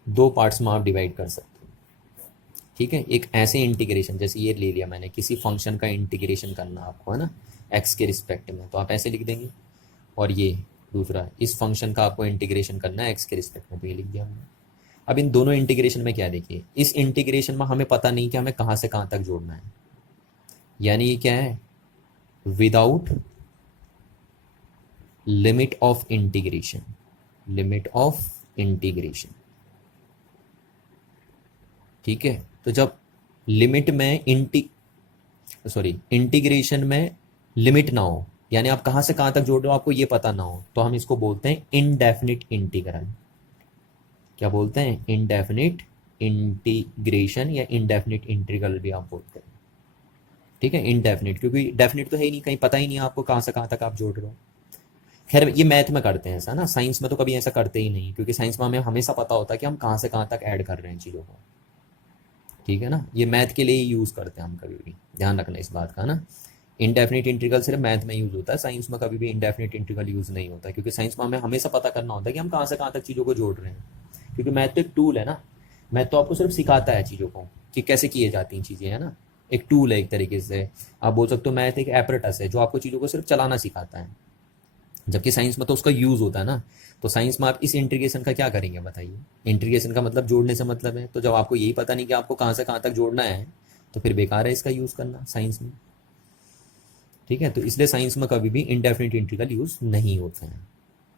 दो पार्ट्स में आप डिवाइड कर सकते हो। ठीक है, एक ऐसे इंटीग्रेशन, जैसे ये ले लिया मैंने, किसी फंक्शन का इंटीग्रेशन करना आपको है ना एक्स के रिस्पेक्ट में, तो आप ऐसे लिख देंगे। और ये दूसरा, इस फंक्शन का आपको इंटीग्रेशन करना है एक्स के रिस्पेक्ट में, तो ये लिख दिया हमने। अब इन दोनों इंटीग्रेशन में क्या है, देखिए इस इंटीग्रेशन में हमें पता नहीं कि हमें कहाँ से कहाँ तक जोड़ना है, यानी ये क्या है, without limit of integration, limit of integration. ठीक है, तो जब लिमिट में इंटीग्रेशन में लिमिट ना हो, यानी आप कहाँ से कहाँ तक जोड़ रहे हो आपको ये पता ना हो, तो हम इसको बोलते हैं इनडेफिनिट इंटीग्रल। क्या बोलते हैं, इनडेफिनिट इंटीग्रेशन या इनडेफिनिट इंटीग्रल भी आप बोलते हैं। ठीक है, इनडेफिनिट, क्योंकि डेफिनिट तो है ही नहीं, कहीं पता ही नहीं आपको कहाँ से कहाँ तक आप जोड़ रहे हो। खैर ये मैथ में करते हैं ऐसा ना, साइंस में तो कभी ऐसा करते ही नहीं, क्योंकि साइंस में हमें हमेशा पता होता है कि हम कहाँ से कहाँ तक ऐड कर रहे हैं चीज़ों को। ठीक है ना, ये मैथ के लिए ही यूज़ करते हैं हम कभी भी, ध्यान रखना इस बात का ना। इंडेफिनिट इंटीग्रल सिर्फ मैथ में यूज़ होता है, साइंस में कभी भी इंडेफिनिट इंटीग्रल यूज़ नहीं होता, क्योंकि साइंस में हमें हमेशा पता करना होता है कि हम कहाँ से कहाँ तक चीज़ों को जोड़ रहे हैं। क्योंकि मैथ तो एक टूल है ना, मैथ तो आपको सिर्फ सिखाता है चीज़ों को कि कैसे किए जाती हैं चीज़ें, है ना। एक टूल है एक तरीके से, आप बोल सकते हो मैथ एक एपरेटस है जो आपको चीज़ों को सिर्फ चलाना सिखाता है, जबकि साइंस में तो उसका यूज़ होता है ना। तो साइंस में आप इस इंटीग्रेशन का क्या करेंगे बताइए, इंटीग्रेशन का मतलब जोड़ने से मतलब है, तो जब आपको यही पता नहीं कि आपको कहाँ से कहाँ तक जोड़ना है, तो फिर बेकार है इसका यूज़ करना साइंस में। ठीक है, तो इसलिए साइंस में कभी भी इंडेफिनिट इंटीग्रल यूज़ नहीं होते हैं,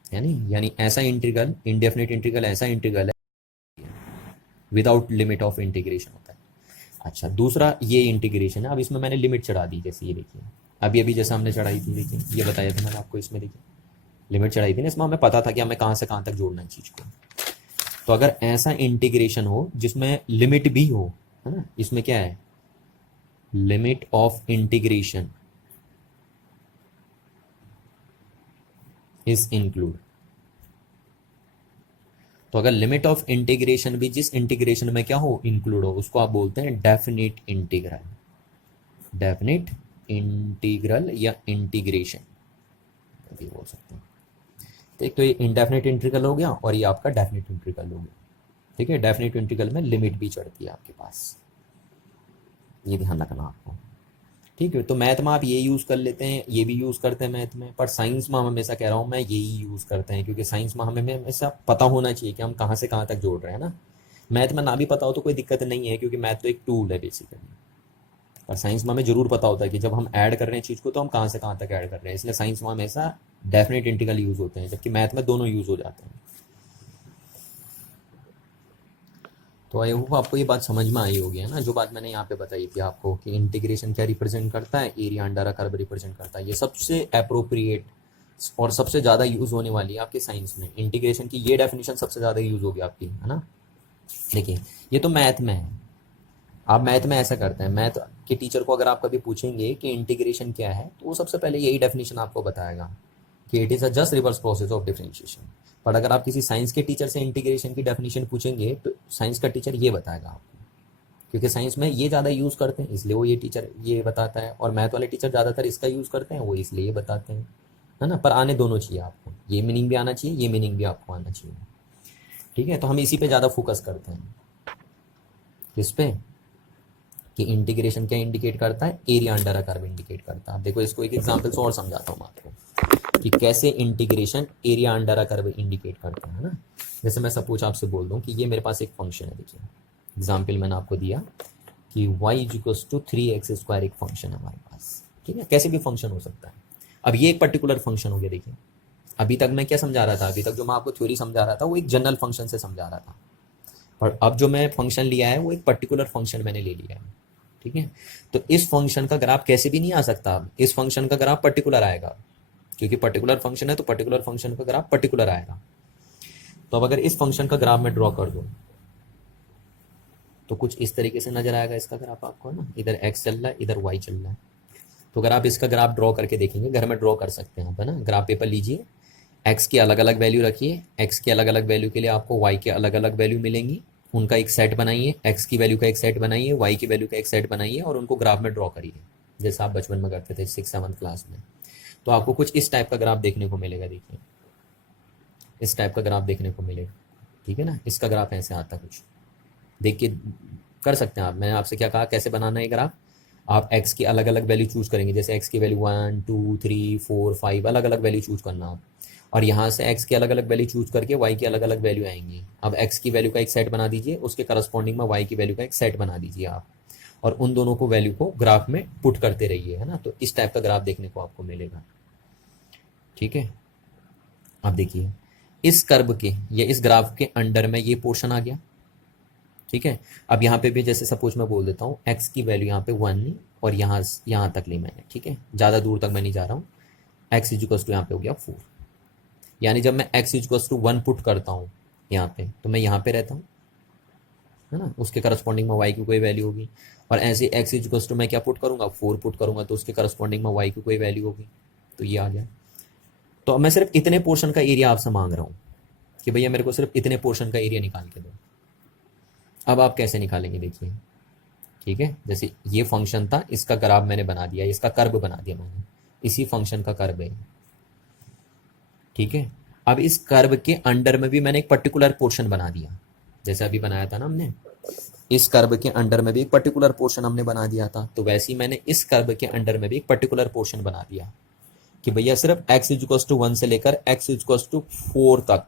यानी ऐसा इंटीग्रल, इंडेफिनिट इंटीग्रल ऐसा इंटीग्रल है विदाउट लिमिट ऑफ इंटीग्रेशन होता है। अच्छा, दूसरा ये इंटीग्रेशन है, अब इसमें मैंने लिमिट चढ़ा दी, जैसे ये देखिए अभी अभी जैसा हमने चढ़ाई थी, देखिए ये बताया था मैंने आपको, इसमें देखिए लिमिट चढ़ाई थी ना, इसमें हमें पता था कि हमें कहाँ से कहाँ तक जोड़ना है चीज़ को। तो अगर ऐसा इंटीग्रेशन हो जिसमें लिमिट भी हो, है ना, इसमें क्या है, limit of integration is include. तो अगर लिमिट ऑफ इंटीग्रेशन भी जिस इंटीग्रेशन में क्या हो, इंक्लूड हो, उसको आप बोलते हैं डेफिनिट इंटीग्रल, डेफिनिट इंटीग्रल या इंटीग्रेशन भी बोल सकते हैं। तो एक तो ये इंडेफिनिट इंटीग्रल हो गया, और ये आपका डेफिनिट इंटीग्रल हो गया। ठीक है, डेफिनिट इंटीग्रल में लिमिट भी चढ़ती है आपके पास, ये ध्यान रखना आपको। ठीक है, तो मैथ में आप ये यूज़ कर लेते हैं, ये भी यूज़ करते हैं मैथ में, पर साइंस में हम हमेशा कह रहा हूँ मैं यही यूज़ करते हैं, क्योंकि साइंस में हमें हमेशा पता होना चाहिए कि हम कहाँ से कहाँ तक जोड़ रहे हैं ना। मैथ में ना भी पता हो तो कोई दिक्कत नहीं है, क्योंकि मैथ तो एक टूल है बेसिकली, पर साइंस में हमें जरूर पता होता है कि जब हम ऐड कर रहे हैं चीज़ को तो हम कहाँ से कहाँ तक ऐड कर रहे हैं, इसलिए साइंस में हमेशा डेफिनेट इंटीग्रल यूज़ होते हैं, जबकि मैथ में दोनों यूज़ हो जाते हैं। तो आई होप आपको ये बात समझ में आई होगी, है ना, जो बात मैंने यहाँ पे बताई थी आपको कि इंटीग्रेशन क्या रिप्रेजेंट करता है, area under a curve represent करता है। ये सबसे अप्रोप्रिएट और सबसे ज़्यादा यूज़ होने वाली है आपके साइंस में, इंटीग्रेशन की ये डेफिनेशन सबसे ज़्यादा यूज़ होगी आपकी, है ना। देखिए ये तो मैथ में है, आप मैथ में ऐसा करते हैं, मैथ के टीचर को अगर आप कभी पूछेंगे कि इंटीग्रेशन क्या है, तो वो सबसे पहले यही डेफिनेशन आपको बताएगा कि it is a just reverse process of differentiation. पर अगर आप किसी साइंस के टीचर से इंटीग्रेशन की डेफिनेशन पूछेंगे तो साइंस का टीचर ये बताएगा आपको, क्योंकि साइंस में ये ज़्यादा यूज़ करते हैं इसलिए वो ये टीचर ये बताता है, और मैथ वाले टीचर ज़्यादातर इसका यूज़ करते हैं वो इसलिए ये बताते हैं, है ना। पर आने दोनों चाहिए आपको, ये मीनिंग भी आना चाहिए, ये मीनिंग भी आपको आना चाहिए। ठीक है, तो हम इसी पे ज़्यादा फोकस करते हैं, किस पे, कि इंटीग्रेशन क्या इंडिकेट करता है, area under a curve indicate करता है। आप देखो इसको एक एग्जांपल से और समझाता हूँ मैं आपको कि कैसे integration area under a curve indicate करता है ना। जैसे मैं सपोज आपसे बोल दूँ कि ये मेरे पास एक फंक्शन है, देखिए एग्जाम्पल मैंने आपको दिया कि y इक्वल्स टू 3x² एक फंक्शन है हमारे पास, ठीक है, कैसे भी फंक्शन हो सकता है। अब ये एक पर्टिकुलर फंक्शन हो गया। देखिए अभी तक मैं क्या समझा रहा था, अभी तक जो मैं आपको थ्योरी समझा रहा था वो एक जनरल फंक्शन से समझा रहा था, और अब जो मैं फंक्शन लिया है वो एक पर्टिकुलर फंक्शन मैंने ले लिया है। ठीक है, तो इस फंक्शन का ग्राफ कैसे भी नहीं आ सकता, इस फंक्शन का ग्राफ पर्टिकुलर आएगा, क्योंकि पर्टिकुलर फंक्शन है तो पर्टिकुलर फंक्शन का ग्राफ पर्टिकुलर आएगा। तो अब अगर इस फंक्शन का ग्राफ मैं ड्रॉ कर दूं तो कुछ इस तरीके से नजर आएगा इसका ग्राफ आपको, है ना, इधर x चल रहा है इधर y चल रहा है। तो अगर आप इसका ग्राफ ड्रॉ करके देखेंगे, घर में ड्रॉ कर सकते हैं आप, है ना, ग्राफ पेपर लीजिए, x की अलग अलग वैल्यू रखिए, x की अलग अलग वैल्यू के लिए आपको y के अलग अलग वैल्यू मिलेंगी, उनका एक सेट बनाइए, x की वैल्यू का एक सेट बनाइए, y की वैल्यू का एक सेट बनाइए और उनको ग्राफ में ड्रॉ करिए, जैसा आप बचपन में करते थे 6th-7th क्लास में। तो आपको कुछ इस टाइप का ग्राफ देखने को मिलेगा। देखिए इस टाइप का ग्राफ देखने को मिलेगा, ठीक है ना, इसका ग्राफ ऐसे आता कुछ, देख के कर सकते हैं आप। मैंने आपसे क्या कहा कैसे बनाना है ग्राफ, आप x की अलग अलग वैल्यू चूज करेंगे, जैसे x की वैल्यू 1 2 3 4 5 अलग अलग वैल्यू चूज करना आप, और यहाँ से x की अलग अलग वैल्यू चूज करके y की अलग अलग वैल्यू आएंगी। अब x की वैल्यू का एक सेट बना दीजिए, उसके करस्पॉन्डिंग में y की वैल्यू का एक सेट बना दीजिए आप, और उन दोनों को वैल्यू को ग्राफ में पुट करते रहिए, है ना। तो इस टाइप का ग्राफ देखने को आपको मिलेगा। ठीक है, अब देखिए इस कर्व के या इस ग्राफ के अंडर में ये पोर्शन आ गया। ठीक है, अब यहाँ पे भी जैसे सपोज मैं बोल देता हूँ x की वैल्यू यहाँ पे 1 और यहाँ तक ली मैंने, ठीक है, ज़्यादा दूर तक मैं नहीं जा रहा हूँ। x इक्वल्स टू यहाँ पे हो गया 4, यानी जब मैं x इक्वल्स टू 1 पुट करता हूँ यहाँ पे तो मैं यहाँ पे रहता हूँ, है ना, उसके करस्पॉन्डिंग में y की कोई वैल्यू होगी, और ऐसे x इक्वल्स टू मैं क्या पुट करूँगा 4 पुट करूँगा तो उसके करस्पॉन्डिंग में y की कोई वैल्यू होगी, तो ये आ गया। तो अब मैं सिर्फ इतने पोर्शन का एरिया आपसे मांग रहा हूँ कि भैया मेरे को सिर्फ इतने पोर्शन का एरिया निकाल के दो। अब आप कैसे निकालेंगे देखिए, ठीक है, जैसे ये फंक्शन था इसका ग्राफ मैंने बना दिया, इसका कर्व बना दिया मैंने, इसी फंक्शन का कर्व है, ठीक है। अब इस कर्व के अंडर में भी मैंने एक पर्टिकुलर पोर्शन बना दिया, जैसे अभी बनाया था ना हमने, इस कर्व के अंडर में भी एक पर्टिकुलर पोर्शन हमने बना दिया था, तो वैसे ही मैंने इस कर्व के अंडर में भी एक पर्टिकुलर पोर्शन बना दिया कि भैया सिर्फ x इक्वल्स टू 1 से लेकर x इक्वल्स टू 4 तक,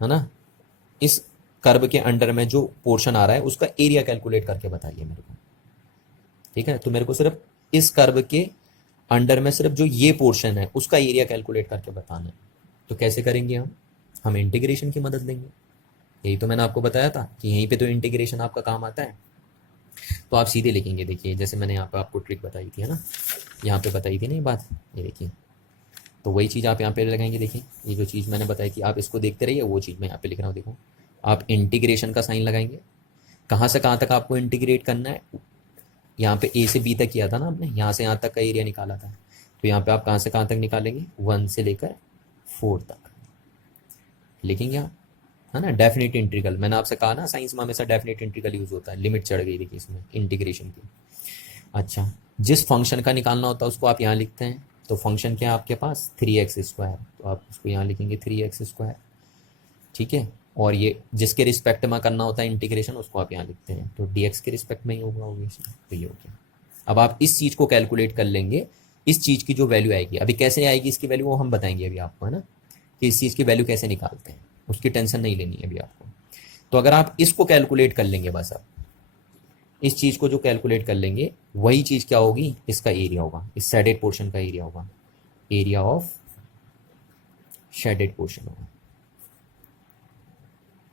है ना, इस कर्व के अंडर में जो पोर्शन आ रहा है उसका एरिया कैलकुलेट करके बताइए मेरे को। ठीक है, तो मेरे को सिर्फ इस कर्व के अंडर में सिर्फ जो ये पोर्शन है उसका एरिया कैलकुलेट करके बताना है। तो कैसे करेंगे हम इंटीग्रेशन की मदद लेंगे। यही तो मैंने आपको बताया था कि यहीं पे तो इंटीग्रेशन आपका काम आता है। तो आप सीधे लिखेंगे, देखिए जैसे मैंने यहाँ पे आपको ट्रिक बताई थी, है ना, यहाँ पे बताई थी ना ये बात, ये देखिए, तो वही चीज़ आप यहाँ पे लगाएंगे। देखिए ये जो चीज़ मैंने बताई थी आप इसको देखते रहिए, वो चीज़ मैं यहाँ पे लिख रहा हूँ। देखो आप इंटीग्रेशन का साइन लगाएंगे, कहाँ से कहाँ तक आपको इंटीग्रेट करना है, यहाँ पे ए से बी तक किया था ना आपने, यहाँ से यहाँ तक का एरिया निकाला था, तो यहाँ पे आप कहाँ से कहाँ तक निकालेंगे 1 से लेकर 4 तक लिखेंगे आप, है ना। डेफिनेट इंटीग्रल मैंने आपसे कहा ना, साइंस में हमेशा डेफिनेट इंटीग्रल यूज होता है। लिमिट चढ़ गई देखिए इसमें इंटीग्रेशन की। अच्छा, जिस फंक्शन का निकालना होता है उसको आप यहाँ लिखते हैं, तो फंक्शन क्या है आपके पास 3x², तो आप उसको यहाँ लिखेंगे 3x², ठीक है। और ये जिसके रिस्पेक्ट में करना होता है इंटीग्रेशन उसको आप यहाँ लिखते हैं, तो dx के रिस्पेक्ट में ही होगा ऑब्वियसली, तो ये हो गया। अब आप इस चीज़ को कैलकुलेट कर लेंगे, इस चीज़ की जो वैल्यू आएगी, अभी कैसे आएगी इसकी वैल्यू वो हम बताएंगे अभी आपको, है ना, कि इस चीज़ की वैल्यू कैसे निकालते हैं, उसकी टेंशन नहीं लेनी है अभी आपको। तो अगर आप इसको कैलकुलेट कर लेंगे, बस आप इस चीज़ को जो कैलकुलेट कर लेंगे वही चीज़ क्या होगी, इसका एरिया होगा, इस शेडेड पोर्शन का एरिया होगा, एरिया ऑफ शेडेड पोर्शन होगा।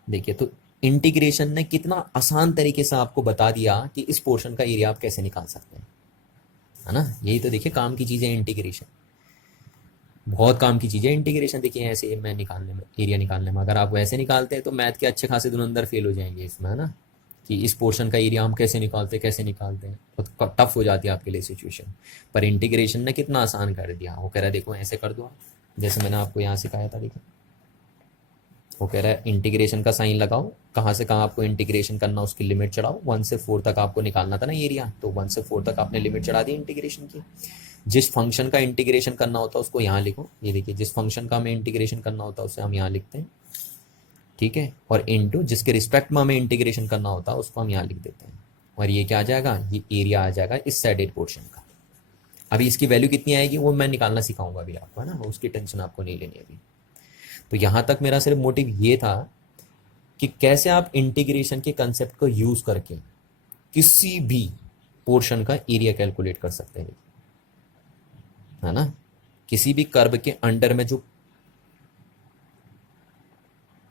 देखिए तो इंटीग्रेशन ने कितना आसान तरीके से आपको बता दिया कि इस पोर्शन का एरिया आप कैसे निकाल सकते हैं, है ना। यही तो देखिए काम की चीज़ है इंटीग्रेशन, बहुत काम की चीज़ है इंटीग्रेशन। देखिए ऐसे मैं निकालने में, एरिया निकालने में, अगर आप वैसे निकालते हैं तो मैथ के अच्छे खासे धुरंधर फेल हो जाएंगे इसमें, है ना, कि इस पोर्शन का एरिया हम कैसे निकालते हैं, बहुत टफ हो जाती है आपके लिए सिचुएशन। पर इंटीग्रेशन ने कितना आसान कर दिया। वो कह रहा है देखो ऐसे कर दो आप, जैसे मैंने आपको यहाँ सिखाया था। देखो वो कह रहा है इंटीग्रेशन का साइन लगाओ, कहाँ से कहाँ आपको इंटीग्रेशन करना उसकी लिमिट चढ़ाओ। 1 से 4 तक आपको निकालना था ना एरिया, तो 1 से 4 तक आपने लिमिट चढ़ा दी इंटीग्रेशन की। जिस फंक्शन का इंटीग्रेशन करना होता है उसको यहाँ लिखो। ये देखिए जिस फंक्शन का हमें इंटीग्रेशन करना होता है उसे हम यहाँ लिखते हैं, ठीक है। और इनटू जिसके रिस्पेक्ट में हमें इंटीग्रेशन करना होता है उसको हम यहाँ लिख देते हैं। और ये क्या आ जाएगा, ये एरिया आ जाएगा इस साइडेड पोर्शन का। अभी इसकी वैल्यू कितनी आएगी वो मैं निकालना सिखाऊंगा अभी आपको, है ना, उसकी टेंशन आपको नहीं लेनी अभी। तो यहाँ तक मेरा सिर्फ मोटिव ये था कि कैसे आप इंटीग्रेशन के कंसेप्ट को यूज करके किसी भी पोर्शन का एरिया कैलकुलेट कर सकते हैं, है ना। किसी भी कर्व के अंडर में जो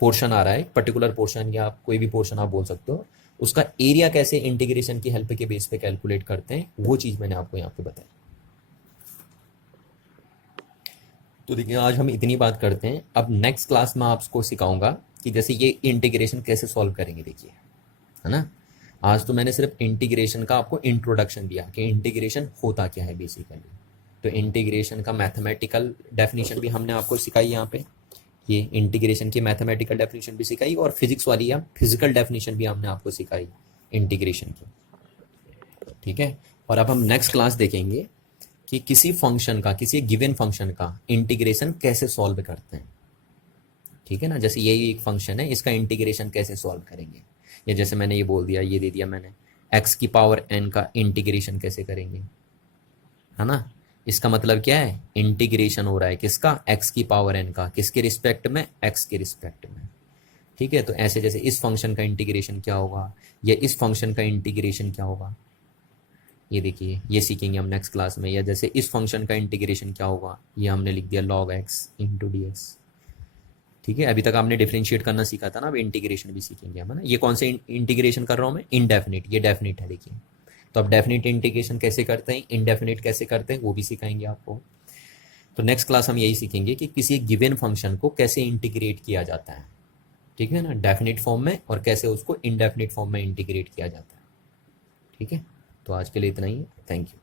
पोर्शन आ रहा है, पर्टिकुलर पोर्शन या कोई भी पोर्शन आप बोल सकते हो, उसका एरिया कैसे इंटीग्रेशन की हेल्प के बेस पे कैलकुलेट करते हैं, वो चीज मैंने आपको यहाँ पे बताई। तो देखिए आज हम इतनी बात करते हैं। अब नेक्स्ट क्लास में आपको सिखाऊंगा कि जैसे ये इंटीग्रेशन कैसे सॉल्व करेंगे, देखिए, है ना। आज तो मैंने सिर्फ इंटीग्रेशन का आपको इंट्रोडक्शन दिया कि इंटीग्रेशन होता क्या है बेसिकली। तो इंटीग्रेशन का मैथमेटिकल डेफिनेशन भी हमने आपको सिखाई यहाँ पे, ये इंटीग्रेशन की मैथमेटिकल डेफिनेशन भी सिखाई, और फिजिक्स वाली या फिजिकल डेफिनेशन भी हमने आपको सिखाई इंटीग्रेशन की, ठीक है। और अब हम नेक्स्ट क्लास देखेंगे कि किसी फंक्शन का, किसी गिवन फंक्शन का इंटीग्रेशन कैसे सॉल्व करते हैं, ठीक है ना। जैसे यही एक फंक्शन है, इसका इंटीग्रेशन कैसे सॉल्व करेंगे, या जैसे मैंने ये बोल दिया, ये दे दिया मैंने, x की पावर n का इंटीग्रेशन कैसे करेंगे, है ना। इसका मतलब क्या है, इंटीग्रेशन हो रहा है किसका, x की पावर n का, किसके रिस्पेक्ट में, x के रिस्पेक्ट में, ठीक है। तो ऐसे जैसे इस फंक्शन का इंटीग्रेशन क्या होगा, या इस फंक्शन का इंटीग्रेशन क्या होगा, ये देखिए ये सीखेंगे हम नेक्स्ट क्लास में। या जैसे इस फंक्शन का इंटीग्रेशन क्या होगा, ये हमने लिख दिया log x into d x, ठीक है। अभी तक आपने डिफरेंशिएट करना सीखा था ना, अब इंटीग्रेशन भी सीखेंगे हम, है ना। ये कौन से इंटीग्रेशन कर रहा हूँ मैं, इनडेफिनिट, ये डेफिनिट है देखिए। तो अब डेफिनिट इंटीग्रेशन कैसे करते हैं, इनडेफिनिट कैसे करते हैं, वो भी सिखाएंगे आपको। तो नेक्स्ट क्लास हम यही सीखेंगे कि किसी गिवन फंक्शन को कैसे इंटीग्रेट किया जाता है, ठीक है ना, डेफिनिट फॉर्म में, और कैसे उसको इनडेफिनिट फॉर्म में इंटीग्रेट किया जाता है, ठीक है। तो आज के लिए इतना ही है, थैंक यू।